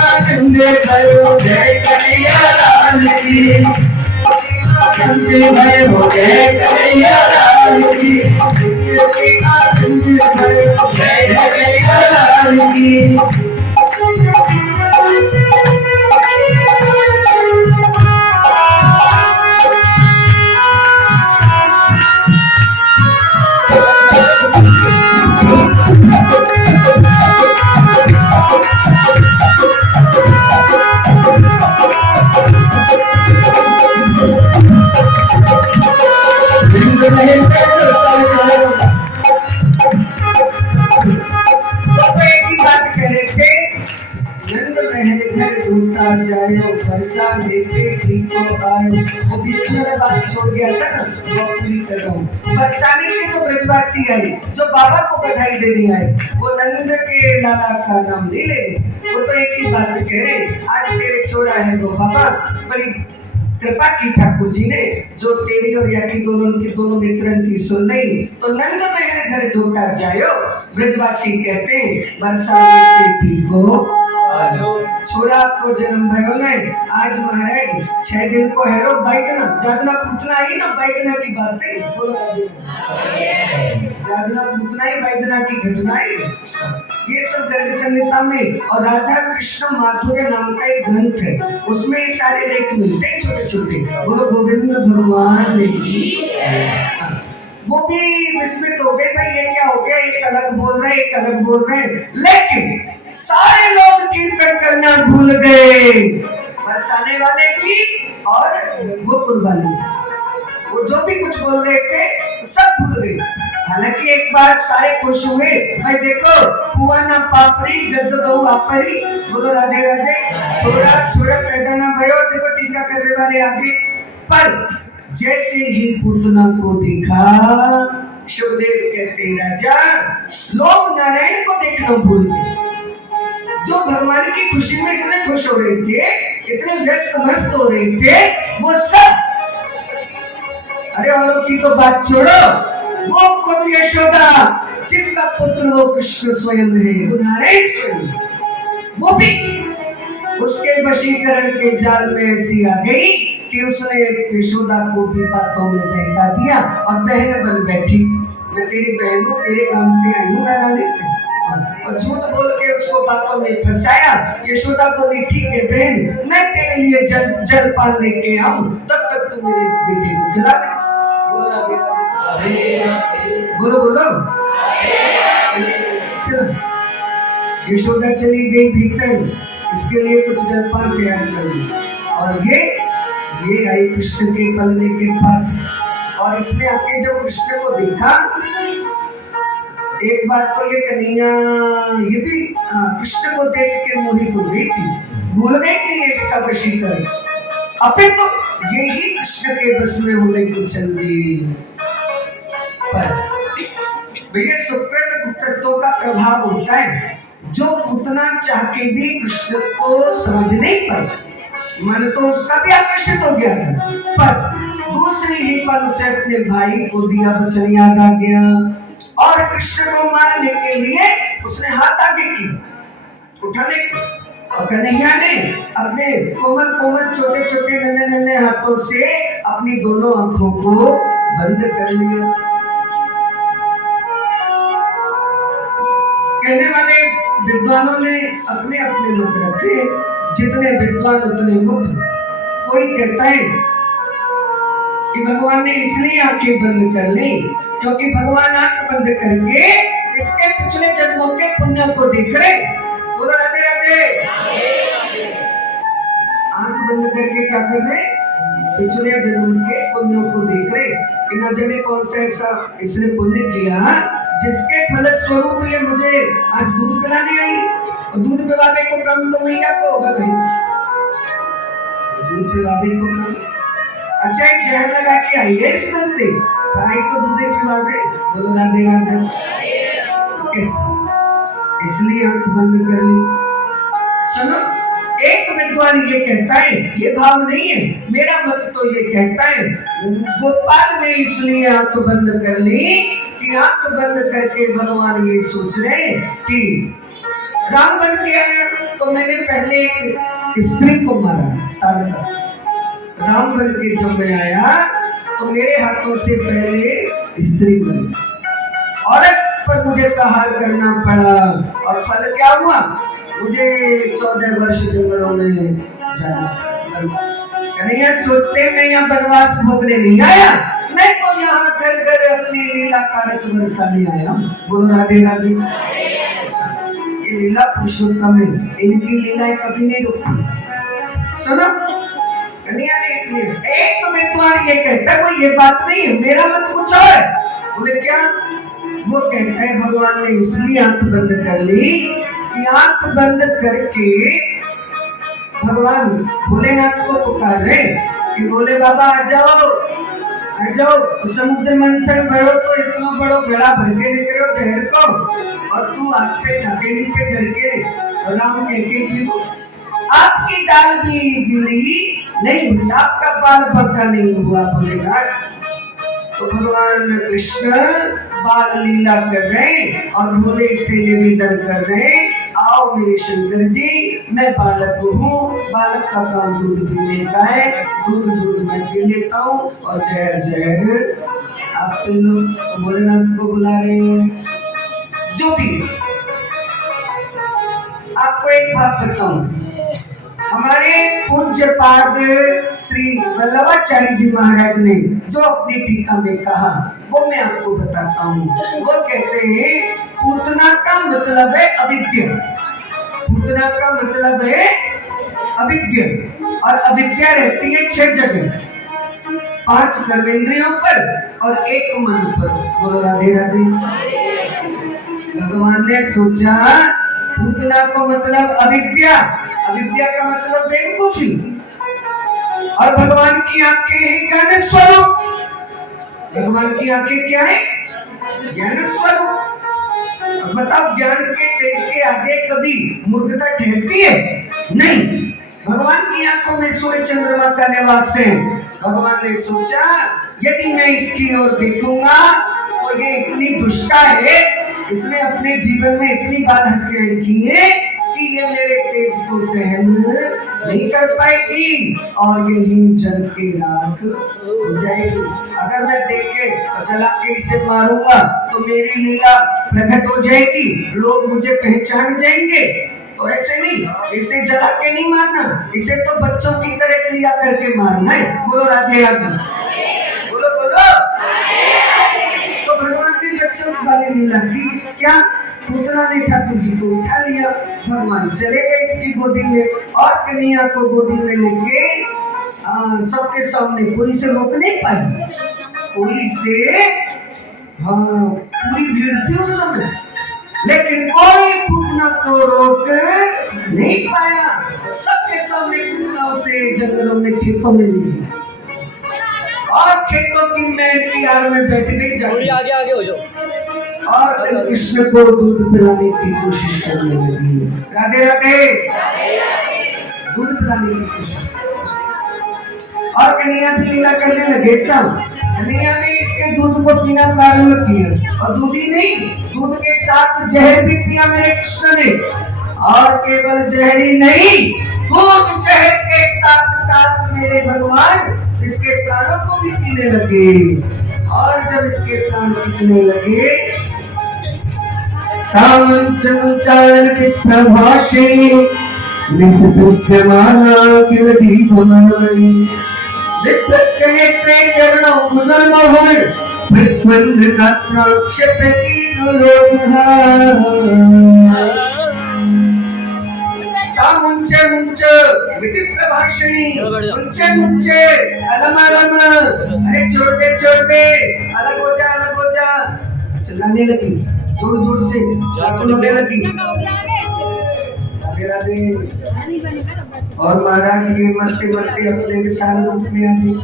आनंद भयो जय कन्हैया लाल की, आनंद भयो जय कन्हैया लाल की, आनंद भयो जय कन्हैया लाल की। जायो बरसा लेके ठीक हो आयो। वो बीच में मैं बात छोड़ गया था ना, वो पूरी कर रहा हूँ। बरसाने के जो ब्रजवासी आए, जो बाबा को बधाई देने आए, वो नंद के लाला का नाम नहीं ले रहे, वो तो एक ही बात कह रहे, आज तेरे छोरा है वो बाबा, बड़ी कृपा की ठाकुर जी ने, जो तेरी और या की दोनों मित्रन की सुन ली, तो नंद महल घर ढूंढा जायो। ब्रजवासी कहते बरसाने के ठीक हो छोरा को जन्म भयो ने, आज महाराज 6 दिन को हेरो बैठना जागना पूतना ही ना बैठना की बात है, जागना पूतना ही बैठना की घटना है। ये सब गर्ग संहिता में और राधा कृष्ण माथुर्य नाम का एक ग्रंथ है, उसमें ये सारे लेख मिलते हैं छोटे छोटे। बोलो गोविंद भगवान की। वो भी विस्मित हो गए, भाई ये क्या हो गया, एक अलग बोल रहे एक अलग बोल रहे, लेकिन सारे लोग कीर्तन करना भूल गए, बरसाने वाले भी और गोकुल वाले, वो जो भी कुछ बोल रहे थे सब भूल गए। हालांकि एक बार सारे खुश हुए, भाई देखो कुआ ना पापरी गद्द गऊ आपरी, बोलो राधे राधे, छोरा छोरा पैदा ना भयो, देखो टीका करने वाले आगे। पर जैसे ही पूतना को देखा, सुखदेव कहते राजा लोग नारायण को देखना भूल गए, जो भगवान की खुशी में इतने खुश हो रहे थे, इतने व्यस्त मस्त हो रहे थे, वो सब, अरे औरों की तो बात छोड़ो, वो खुद यशोदा जिसका पुत्र वो कृष्ण स्वयं है, वो नारायण स्वयं, वो भी उसके वशीकरण के जाल में ऐसी आ गई कि उसने यशोदा को भी बातों में बहका दिया और बहन बन बैठी, मैं तेरी बहन हूँ, तेरे काम पे आई हूँ, मैं नहीं, और झूठ बोल के उसको बातों में फंसाया। यशोदा बोली ठीक है बहन, मैं तेरे लिए जल पान लेके आऊं, तब तक तू मेरे बेटे को खिला दे। बोलो राधे, बोलो बोलो। यशोदा चली गई भीतर, इसके लिए कुछ जलपान तैयार कर लिया, और ये आई कृष्ण के पलने के पास, और इसने आके जब कृष्ण को देखा, एक बार तो ये कन्हैया ये भी कृष्ण को देख के मोहित हो गई थी, भूल गई कि ये इसका वशीकरण, अबे तो यही कृष्ण के बस में होने को चल गई। पर भैया सुकृत कुकृतों का प्रभाव होता है, जो पूतना चाह के भी कृष्ण को समझ नहीं पाई, मन तो उसका भी आकर्षित हो गया था, पर दूसरी ही पल उसे अपने भाई को दिया वचन याद आ गया, और कृष्ण को मारने के लिए उसने हाथ आगे की उठाने को, और कन्हैया ने अपने कोमल कोमल छोटे छोटे नन्हे नन्हे हाथों से अपनी दोनों आंखों को बंद कर लिया। कहने वाले विद्वानों ने अपने अपने मत रखे, जितने विद्वान उतने मुख। कोई कहता है कि भगवान ने इसलिए आंखें बंद कर ली क्योंकि भगवान आंख बंद करके इसके पिछले जन्मों के पुण्य को देख रहे। बोलो राधे राधे। आंख बंद करके क्या कर रहे? पिछले जन्म के पुण्यों को देख रहे कि न जाने कौन सा ऐसा इसने पुण्य किया जिसके फल स्वरूप ये मुझे आज दूध पिलाने आई, और दूध पिलाने को कम तो मैया को होगा भाई, दूध पिलाने को कम। अच्छा एक जहर लगा के आई है इस तंते, पर आई तो दूध पिलावे। बोलो राधे राधे। कैसे? इसलिए आंख बंद कर ली। सुनो, एक विद्वान ये कहता है, ये भाव नहीं है, मेरा मत तो ये कहता है गोपाल ने इसलिए आंख बंद कर ली कि आंख बंद करके भगवान ये सोच रहे कि राम बन के आया तो मैंने पहले एक स्त्री को मारा, राम बन के जब मैं आया तो मेरे हाथों से पहले स्त्री बनी, औरत पर मुझे प्रहार करना पड़ा और फल क्या हुआ? मुझे 14 वर्ष जंगलों में जाना। कन्हैया सोचते मैं यहाँ बनवास भोगने नहीं आया, मैं तो यहाँ घर घर अपनी लीला का रस बरसाने आया। बोलो राधे राधे। ये लीला पुरुषोत्तम है, इनकी लीलाएं कभी नहीं रुकती। सुनो, कन्हैया ने इसलिए एक तो विद्वान ये कहता है वो ये बात नहीं है, मेरा मत कुछ और है। बोले क्या? वो कहता है भगवान ने इसलिए आंख बंद कर ली कि आंख बंद करके भगवान भोलेनाथ को पुकार रहे कि भोले बाबा आ जाओ, समुद्र मंथन भयो तो इतना बड़ो घड़ा भर के निकले जहर को, और तू हाथ पे हथेली पे धर के राम कह के पीओ। आपकी दाल भी गिली नहीं हुई, आपका बाल बक्का नहीं हुआ बोलेगा। तो भगवान कृष्ण बाल लीला कर रहे और भोले से निवेदन कर रहे, आओ मेरे शंकर जी, मैं बालक हूँ, बालक का काम दूध पीने का है, दूध मैं पी लेता हूँ और जहर आप पी लो। तो भोलेनाथ को बुला रहे हैं। जो भी आपको एक बात बताऊं, हमारे पूज्य पाद श्री वल्लभाचार्य जी महाराज ने जो अपनी टीका में कहा वो मैं आपको बताता हूँ। वो कहते हैं पूतना का मतलब है अविद्या, पूतना का मतलब है अविद्या, और अविद्या रहती है 6 जगह, 5 कर्मेंद्रियों पर और 1 मन पर। बोलो राधे राधे। भगवान ने सोचा पूतना को मतलब अविद्या, अविद्या का मतलब बेवकूफी, और भगवान की आंखें हैं ज्ञान स्वरूप। भगवान की आंखें क्या है? ज्ञान स्वरूप। बताओ, ज्ञान के तेज के आगे कभी मूर्खता ठहरती है? नहीं। भगवान की आंखों में सूर्य चंद्रमा का निवास है। भगवान ने सोचा यदि मैं इसकी ओर देखूंगा तो ये इतनी दुष्टा है, इसने अपने जीवन में इतनी बार हत्याएं की है कि ये मेरे तेज को सहन नहीं कर पाएगी और यही जल के राख हो जाएगी। अगर मैं देख के जला के इसे मारूंगा तो मेरी लीला प्रकट हो जाएगी, लोग मुझे पहचान जाएंगे। तो ऐसे नहीं, इसे जला के नहीं मारना, इसे तो बच्चों की तरह क्रिया करके मारना है। बोलो राधे राधे, बोलो बोलो। तो भगवान ने बच्चों वाली लीला की। क्या? पूतना ने ठाकुर जी को उठा लिया, भगवान चले गए इसकी गोदी में, और कन्हैया को गोदी में लेके सबके सामने। कोई से रोक नहीं पाई, कोई से, पूरी भीड़ थी उस समय, लेकिन कोई पूतना को रोक नहीं पाया। सबके सामने पूतना उसे जंगलों में खेतों में ले गई और खेतों की मेड़ की आड़ में बैठ गई जाके, आगे हो जाओ, और कृष्ण को दूध पिलाने की कोशिश करने लगी। राधे राधे। दूध पिलाने की कोशिश, और कन्हैया भी लीला करने लगे। सब कन्हैया ने इसके दूध को पीना प्रारंभ किया, और दूध ही नहीं, दूध के साथ जहर भी पिया मेरे कृष्ण ने, और केवल जहर ही नहीं, दूध जहर के साथ साथ मेरे भगवान इसके प्राणों को भी पीने लगे। और जब इसके प्राण खींचने लगे, सामंचारण की प्रभाषिणी निस्विद्यमाना किल जीवनाई, विप्रत्य नेत्रे चरणों गुजर मोहर, विस्वंद गात्राक्ष प्रतीन लोकहा। सामुंचे मुंचे विचित्र भाषणी, मुंचे अलम, अरे छोड़ दे, अलग हो जा, चिल्लाने लगी जोर से, रोने लगी। राधे राधे। और महाराज ये मरते अपने विशाल रूप में आ गए।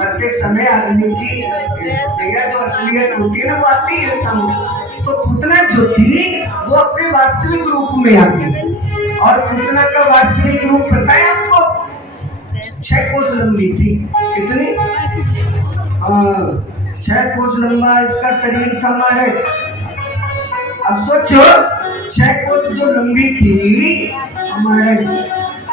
मरते समय आदमी की भैया जो असलियत होती है ना वो आती है सामने। तो पूतना जो थी वो अपने वास्तविक रूप में आ गई। और पूतना का वास्तविक रूप पता है आपको? 6 कोस लंबी थी। कितनी? 6 कोस लंबा इसका शरीर था महाराज। अब सोचो 6 कोस जो लंबी थी महाराज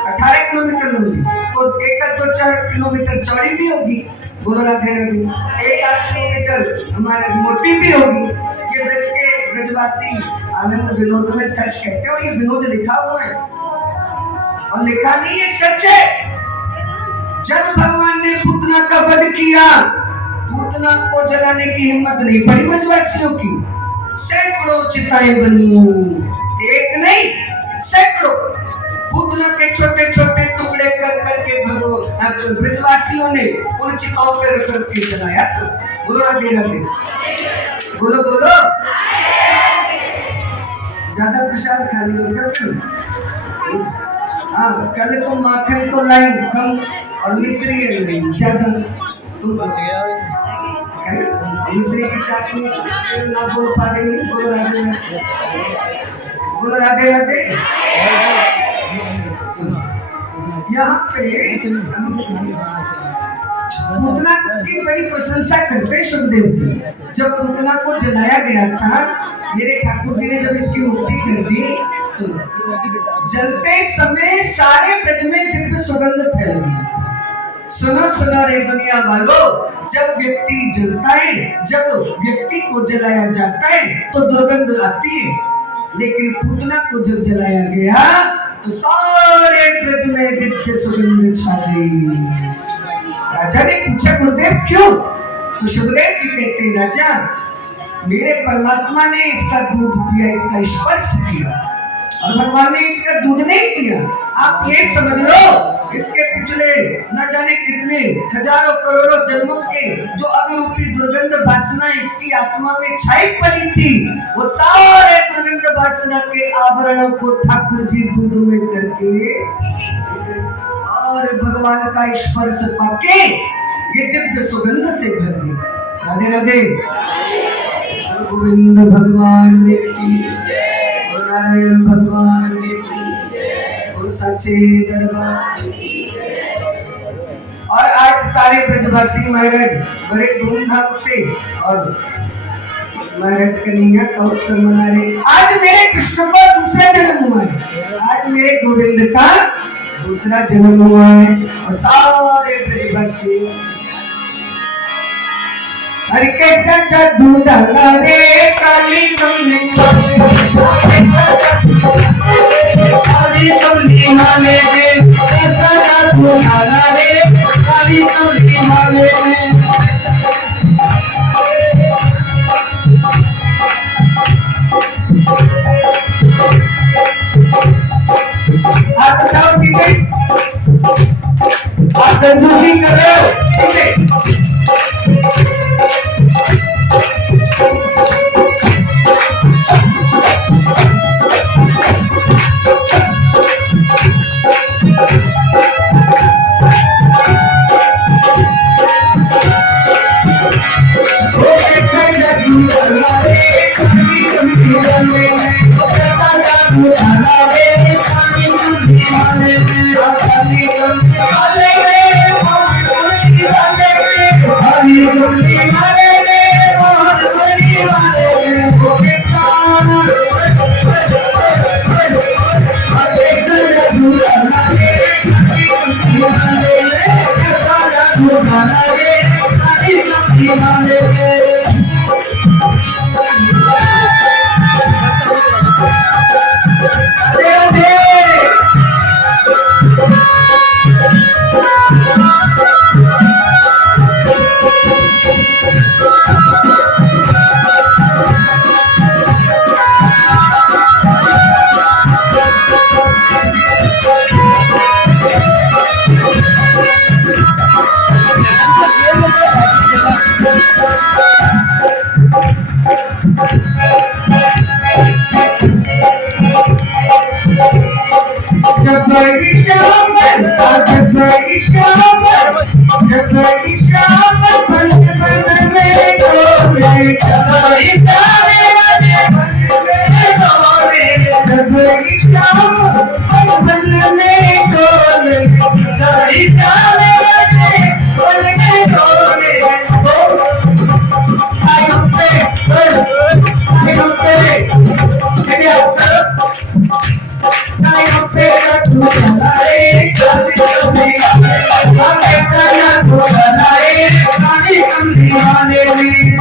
18 किलोमीटर लंबी, तो 1-4 किलोमीटर चौड़ी भी होगी। बोलो राधे राधे। 1-8 किलोमीटर हमारे मोटी भी होगी। ये ब्रज के ब्रजवासी आनंद विनोद में सच कहते हैं, और ये विनोद लिखा हुआ है और लिखा नहीं है, सच है। जब भगवान ने पूतना का वध किया, पूतना को जलाने की हिम्मत नहीं पड़ी ब्रजवासियों की। सैकड़ों चिताएं बनी, एक नहीं सैकड़ों। पूतना के छोटे छोटे टुकड़े कर करके ब्रजवासियों ने उन चिताओं पे रख रख के जलाया था। बोलो राधे राधे। बोलो बोलो। ज्यादा प्रसाद खा लियो क्या तुम? हाँ, कल तो माखन तो लाई कम और मिश्री लाई ज्यादा। तुम बच गया मिश्री की चाशनी ना बोल पा रही। बोलो राधे राधे। बोलो राधे राधे। यहाँ पे पूतना की बड़ी प्रशंसा करते सुखदेव जी। जब पूतना को जलाया गया था, मेरे ठाकुर जी ने जब इसकी मुक्ति कर दी, तो जलते समय सारे ब्रज में दिव्य सुगंध फैल गई। सुनो सुनो रे दुनिया वालों, जब व्यक्ति जलता है, जब व्यक्ति को जलाया जाता है तो दुर्गंध आती है, लेकिन पूतना को जब जलाया गया तो सारे ब्रज में दिव्य सुगंध छा गई। राजा ने पूछा गुरुदेव क्यों? तो सुखदेव जी कहते हैं राजा, मेरे परमात्मा ने इसका दूध पिया, इसका स्पर्श किया, और भगवान ने इसका दूध नहीं पिया। आप ये समझ लो, इसके पिछले न जाने कितने हजारों करोड़ों जन्मों के जो अविरूपी दुर्गंध वासना इसकी आत्मा में छाई पड़ी थी, वो सारे दुर्गंध वासना के आवरणों को ठाकुर जी दूध में करके और भगवान का स्पर्श पाके ये दिव्य सुगंध से भर गए। राधे राधे। गोविंद भगवान की जय, नारायण भगवान की जय, और सच्चे दरबार की जय। और आज सारे ब्रजवासी महाराज बड़े धूमधाम से और महाराज कन्हैया का उत्सव मना रहे। आज मेरे कृष्ण को दूसरा जन्म हुआ है, आज मेरे गोविंद का दूसरा जन्म हुआ है। और सारे ब्रजवासी हरि कैसा जादू डाला रे काली कमली काली कमली माने रे, कैसा जादू डाला रे काली कमली माने रे। हाथ उठाओ सीधे, आप कंजूसी कर रहे हो सीधे। जब शाम जब शाम बन बन में डोले, जब शाम जब शाम बन में डोले, जब शाम बन में डोले, आई हम पे, चलिए आई हम पे तू चलाए, चली हम ऐसा ना तू चलाए, पानी कमली वाले में,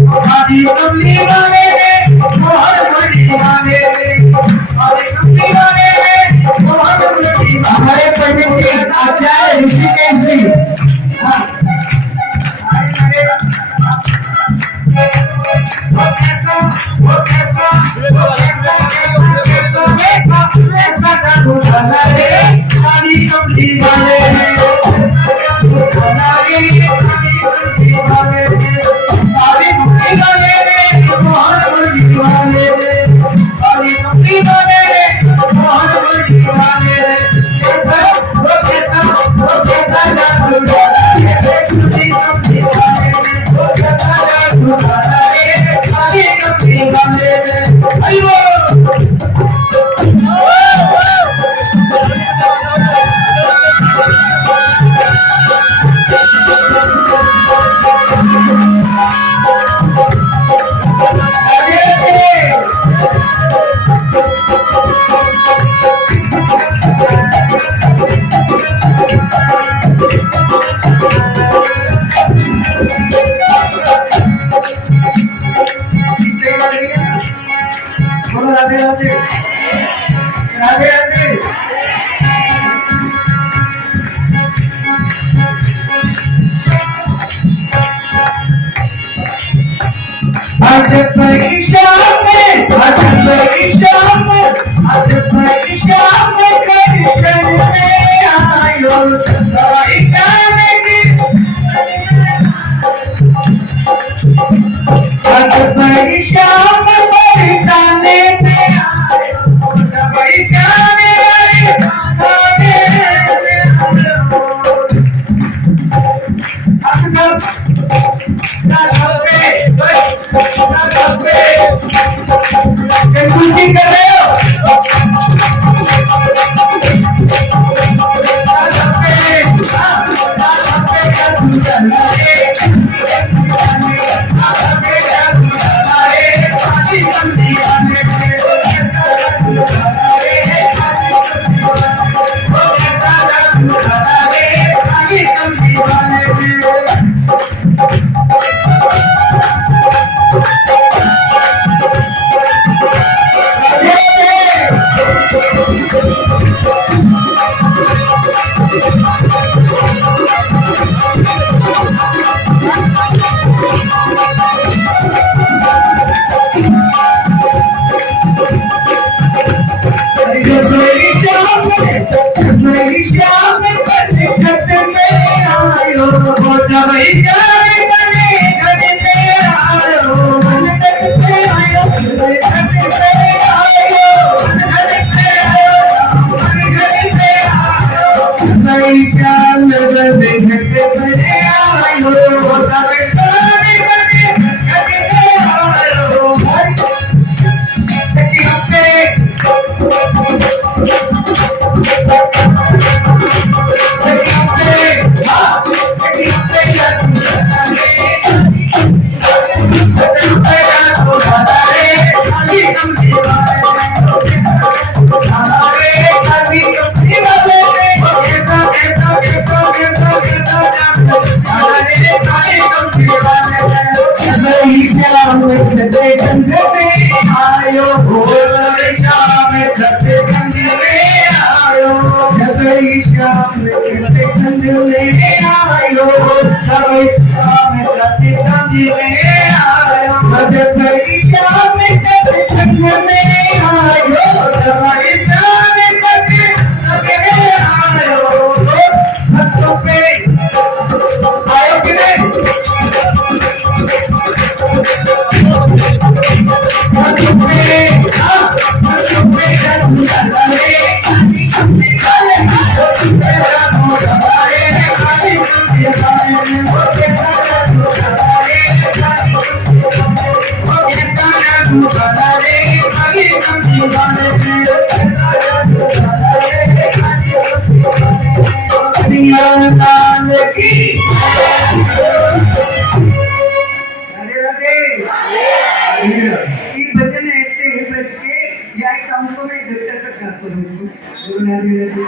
पानी कमली वाले में, बहुत बड़ी वाले में, पानी कमली वाले में, बहुत बड़ी। हमारे पंडित जी आचार्य ऋषिकेश जी, हाँ, वो कैसा जादू डाला रे, पानी कमली वाले में, डाला रे, पानी कमली वाले में, पानी कमली वाले में, बहुत बड़ी वाले में, पानी कमली वाले में, बहुत बड़ी वाले में, वो कैसा जादू डाला रे, पानी कमली वाले में, वो कैसा जादू डाला रे, पानी कमली वाले में, आइयो बोलो राधे राधे राधे राधे। आज शाम में, आज शाम में, आज शाम में कर में आयो, सवाई शाम की आज शाम बरसाने में आयो, सवाई शाम बरसाने खुशी कर रहे हो, शाम बरखत में आयो, जब शाम बने घर में आयो, बरखत में आयो, बरखत में आयो, बरखत में आयो, बरखत में आयो, नई शाम बरखत में आयो, जब शाम बने घर में आयो, सखी अपने शाम सत्य संग में आयो, शाम सत्य संग में आयो, जब शाम सत्य संग में आयो, जब शाम सत्य संग में आयो, जब शाम सत्य संग में आयो, जब शाम सत्य संग में आयो, भक्तों पे आयो कि नहीं, लाल की राधे राधे। ये भजन ऐसे है बज के या चाहूँ तो मैं घंटे तक गाता रहूँ। राधे राधे।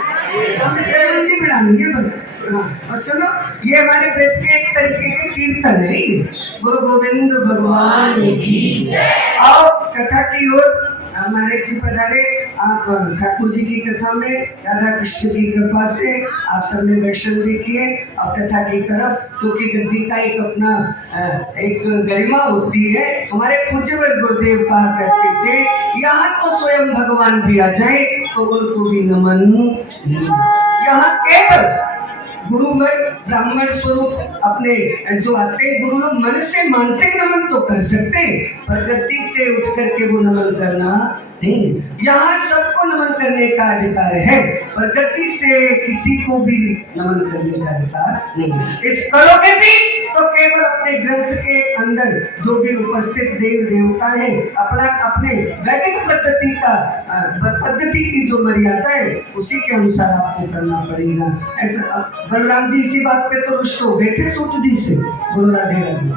हमें बेबंदी बढ़ानी है बस। हाँ, और सुनो ये हमारे ब्रज के एक तरीके के कीर्तन है। गुरु गोविंद भगवान की आओ कथा की ओर। हमारे जी पधारे आप ठाकुर जी की कथा में राधा कृष्ण की कृपा से आप सबने दर्शन भी किए और कथा की तरफ, क्योंकि गद्दी का एक अपना एक गरिमा होती है। हमारे पूज्यवर गुरुदेव कहा करते थे यहाँ तो स्वयं भगवान भी आ जाए तो उनको भी नमन नहीं। यहाँ केवल गुरुमय ब्राह्मण स्वरूप अपने जो आते हैं गुरु लोग मन से मानसिक नमन तो कर सकते हैं, पर गद्दी से उठ करके वो नमन करना नहीं। यहाँ सबको नमन करने का अधिकार है, पर गद्दी से किसी को भी नमन करने का अधिकार नहीं। इस करोगे भी तो केवल अपने ग्रंथ के अंदर जो भी उपस्थित देव देवता हैं अपना अपने वैदिक पद्धति की जो मर्यादा है उसी के अनुसार आपको करना पड़ेगा। ऐसा बलराम जी इसी बात पे तो रुष्ट हो गए थे सूत जी से। गुरु राधे राधे।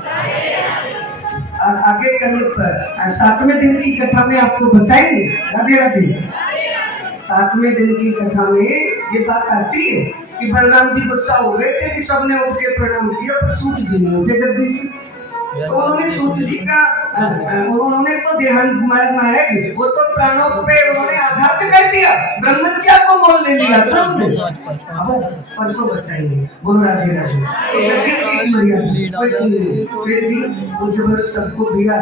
आगे करने पर 7वें दिन की कथा में आपको बताएंगे। राधे राधे। 7वें दिन की कथा में ये बात आती है कि बलराम जी गुस्सा हो गए थे कि सबने उठ के प्रणाम किया पर सूत जी नहीं उठे गद्दी से। तो उन्होंने सूत जी का उन्होंने तो देहांत महाराज वो तो प्राणों पे उन्होंने आघात कर दिया, ब्रह्मत्या को मोल ले लिया। अब परसों बताएंगे। बोलो राधे राधे। फिर भी कुछ वर्ष सबको दिया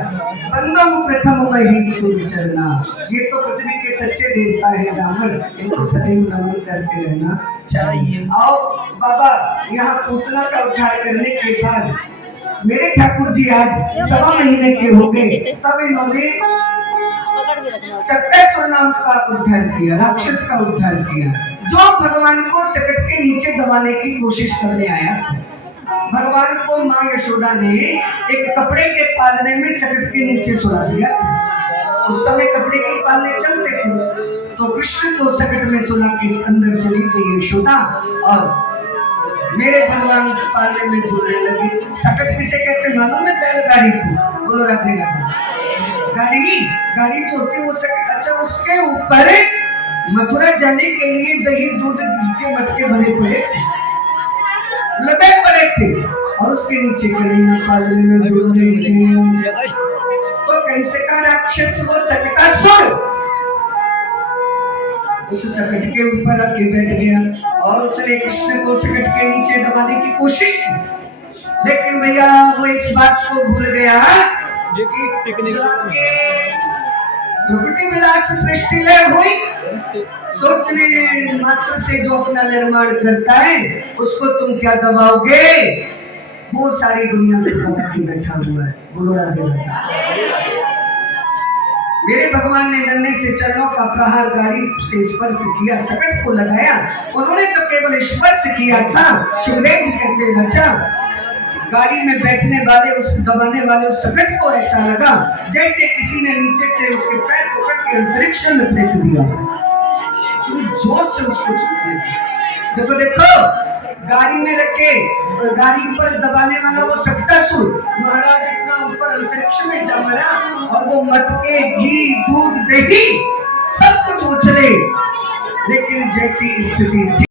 बंदो प्रथम मही सुर चरना। ये तो पृथ्वी के सच्चे देवता है रावण, इनको सदैव नमन करते रहना चाहिए। आओ बाबा यहाँ पूतना का उद्धार करने के बाद मेरे ठाकुर जी आज 1.25 महीने के हो गए, तब इन्होंने सत्तासुर नाम का उद्धार किया, राक्षस का उद्धार किया, जो भगवान को सकट के नीचे दबाने की कोशिश करने आया। भगवान को माँ यशोदा ने एक कपड़े के पालने में सकट के नीचे सुला दिया। उस समय कपड़े के पालने चलते थे, तो कृष्ण को सकट में सुला के अंदर चली गई यशोदा और मेरे भगवान उस पालने में झूलने लगी। सकट किसे कहते मालूम है? बैलगाड़ी को। बोलो राधे राधे। गाड़ी जो होती है वो सकट। अच्छा, उसके ऊपर मथुरा जाने के लिए दही दूध घी के मटके भरे पड़े थे, लदे पड़े थे, और उसके नीचे कन्हैया पालने में झूल रही थी। तो कैसे का राक्षस वो सकटासुर उस सकट के ऊपर आके बैठ गया और उसने कृष्ण को सकट के नीचे दबाने की कोशिश की, लेकिन भैया वो इस बात को भूल गया कि भुगटी विलास सृष्टि लय हुई। सोचने मात्र से जो अपना निर्माण करता है उसको तुम क्या दबाओगे? वो सारी दुनिया को दबा के बैठा हुआ है। बोलो राधे राधे। मेरे भगवान ने नन्हे से चरणों का प्रहार गाड़ी से स्पर्श किया, सकट को लगाया। उन्होंने तो केवल स्पर्श किया था। सुखदेव जी कहते हैं अच्छा, गाड़ी में बैठने वाले उस दबाने वाले उस सकट को ऐसा लगा जैसे किसी ने नीचे से उसके पैर पकड़ के अंतरिक्ष में फेंक दिया। इतनी जोर से उसको छूने। देखो देखो, गाड़ी में रखे गाड़ी पर दबाने वाला वो सकटासुर महाराज इतना ऊपर अंतरिक्ष में जा मरा, और वो मटके घी दूध दही सब कुछ उछले, लेकिन जैसी स्थिति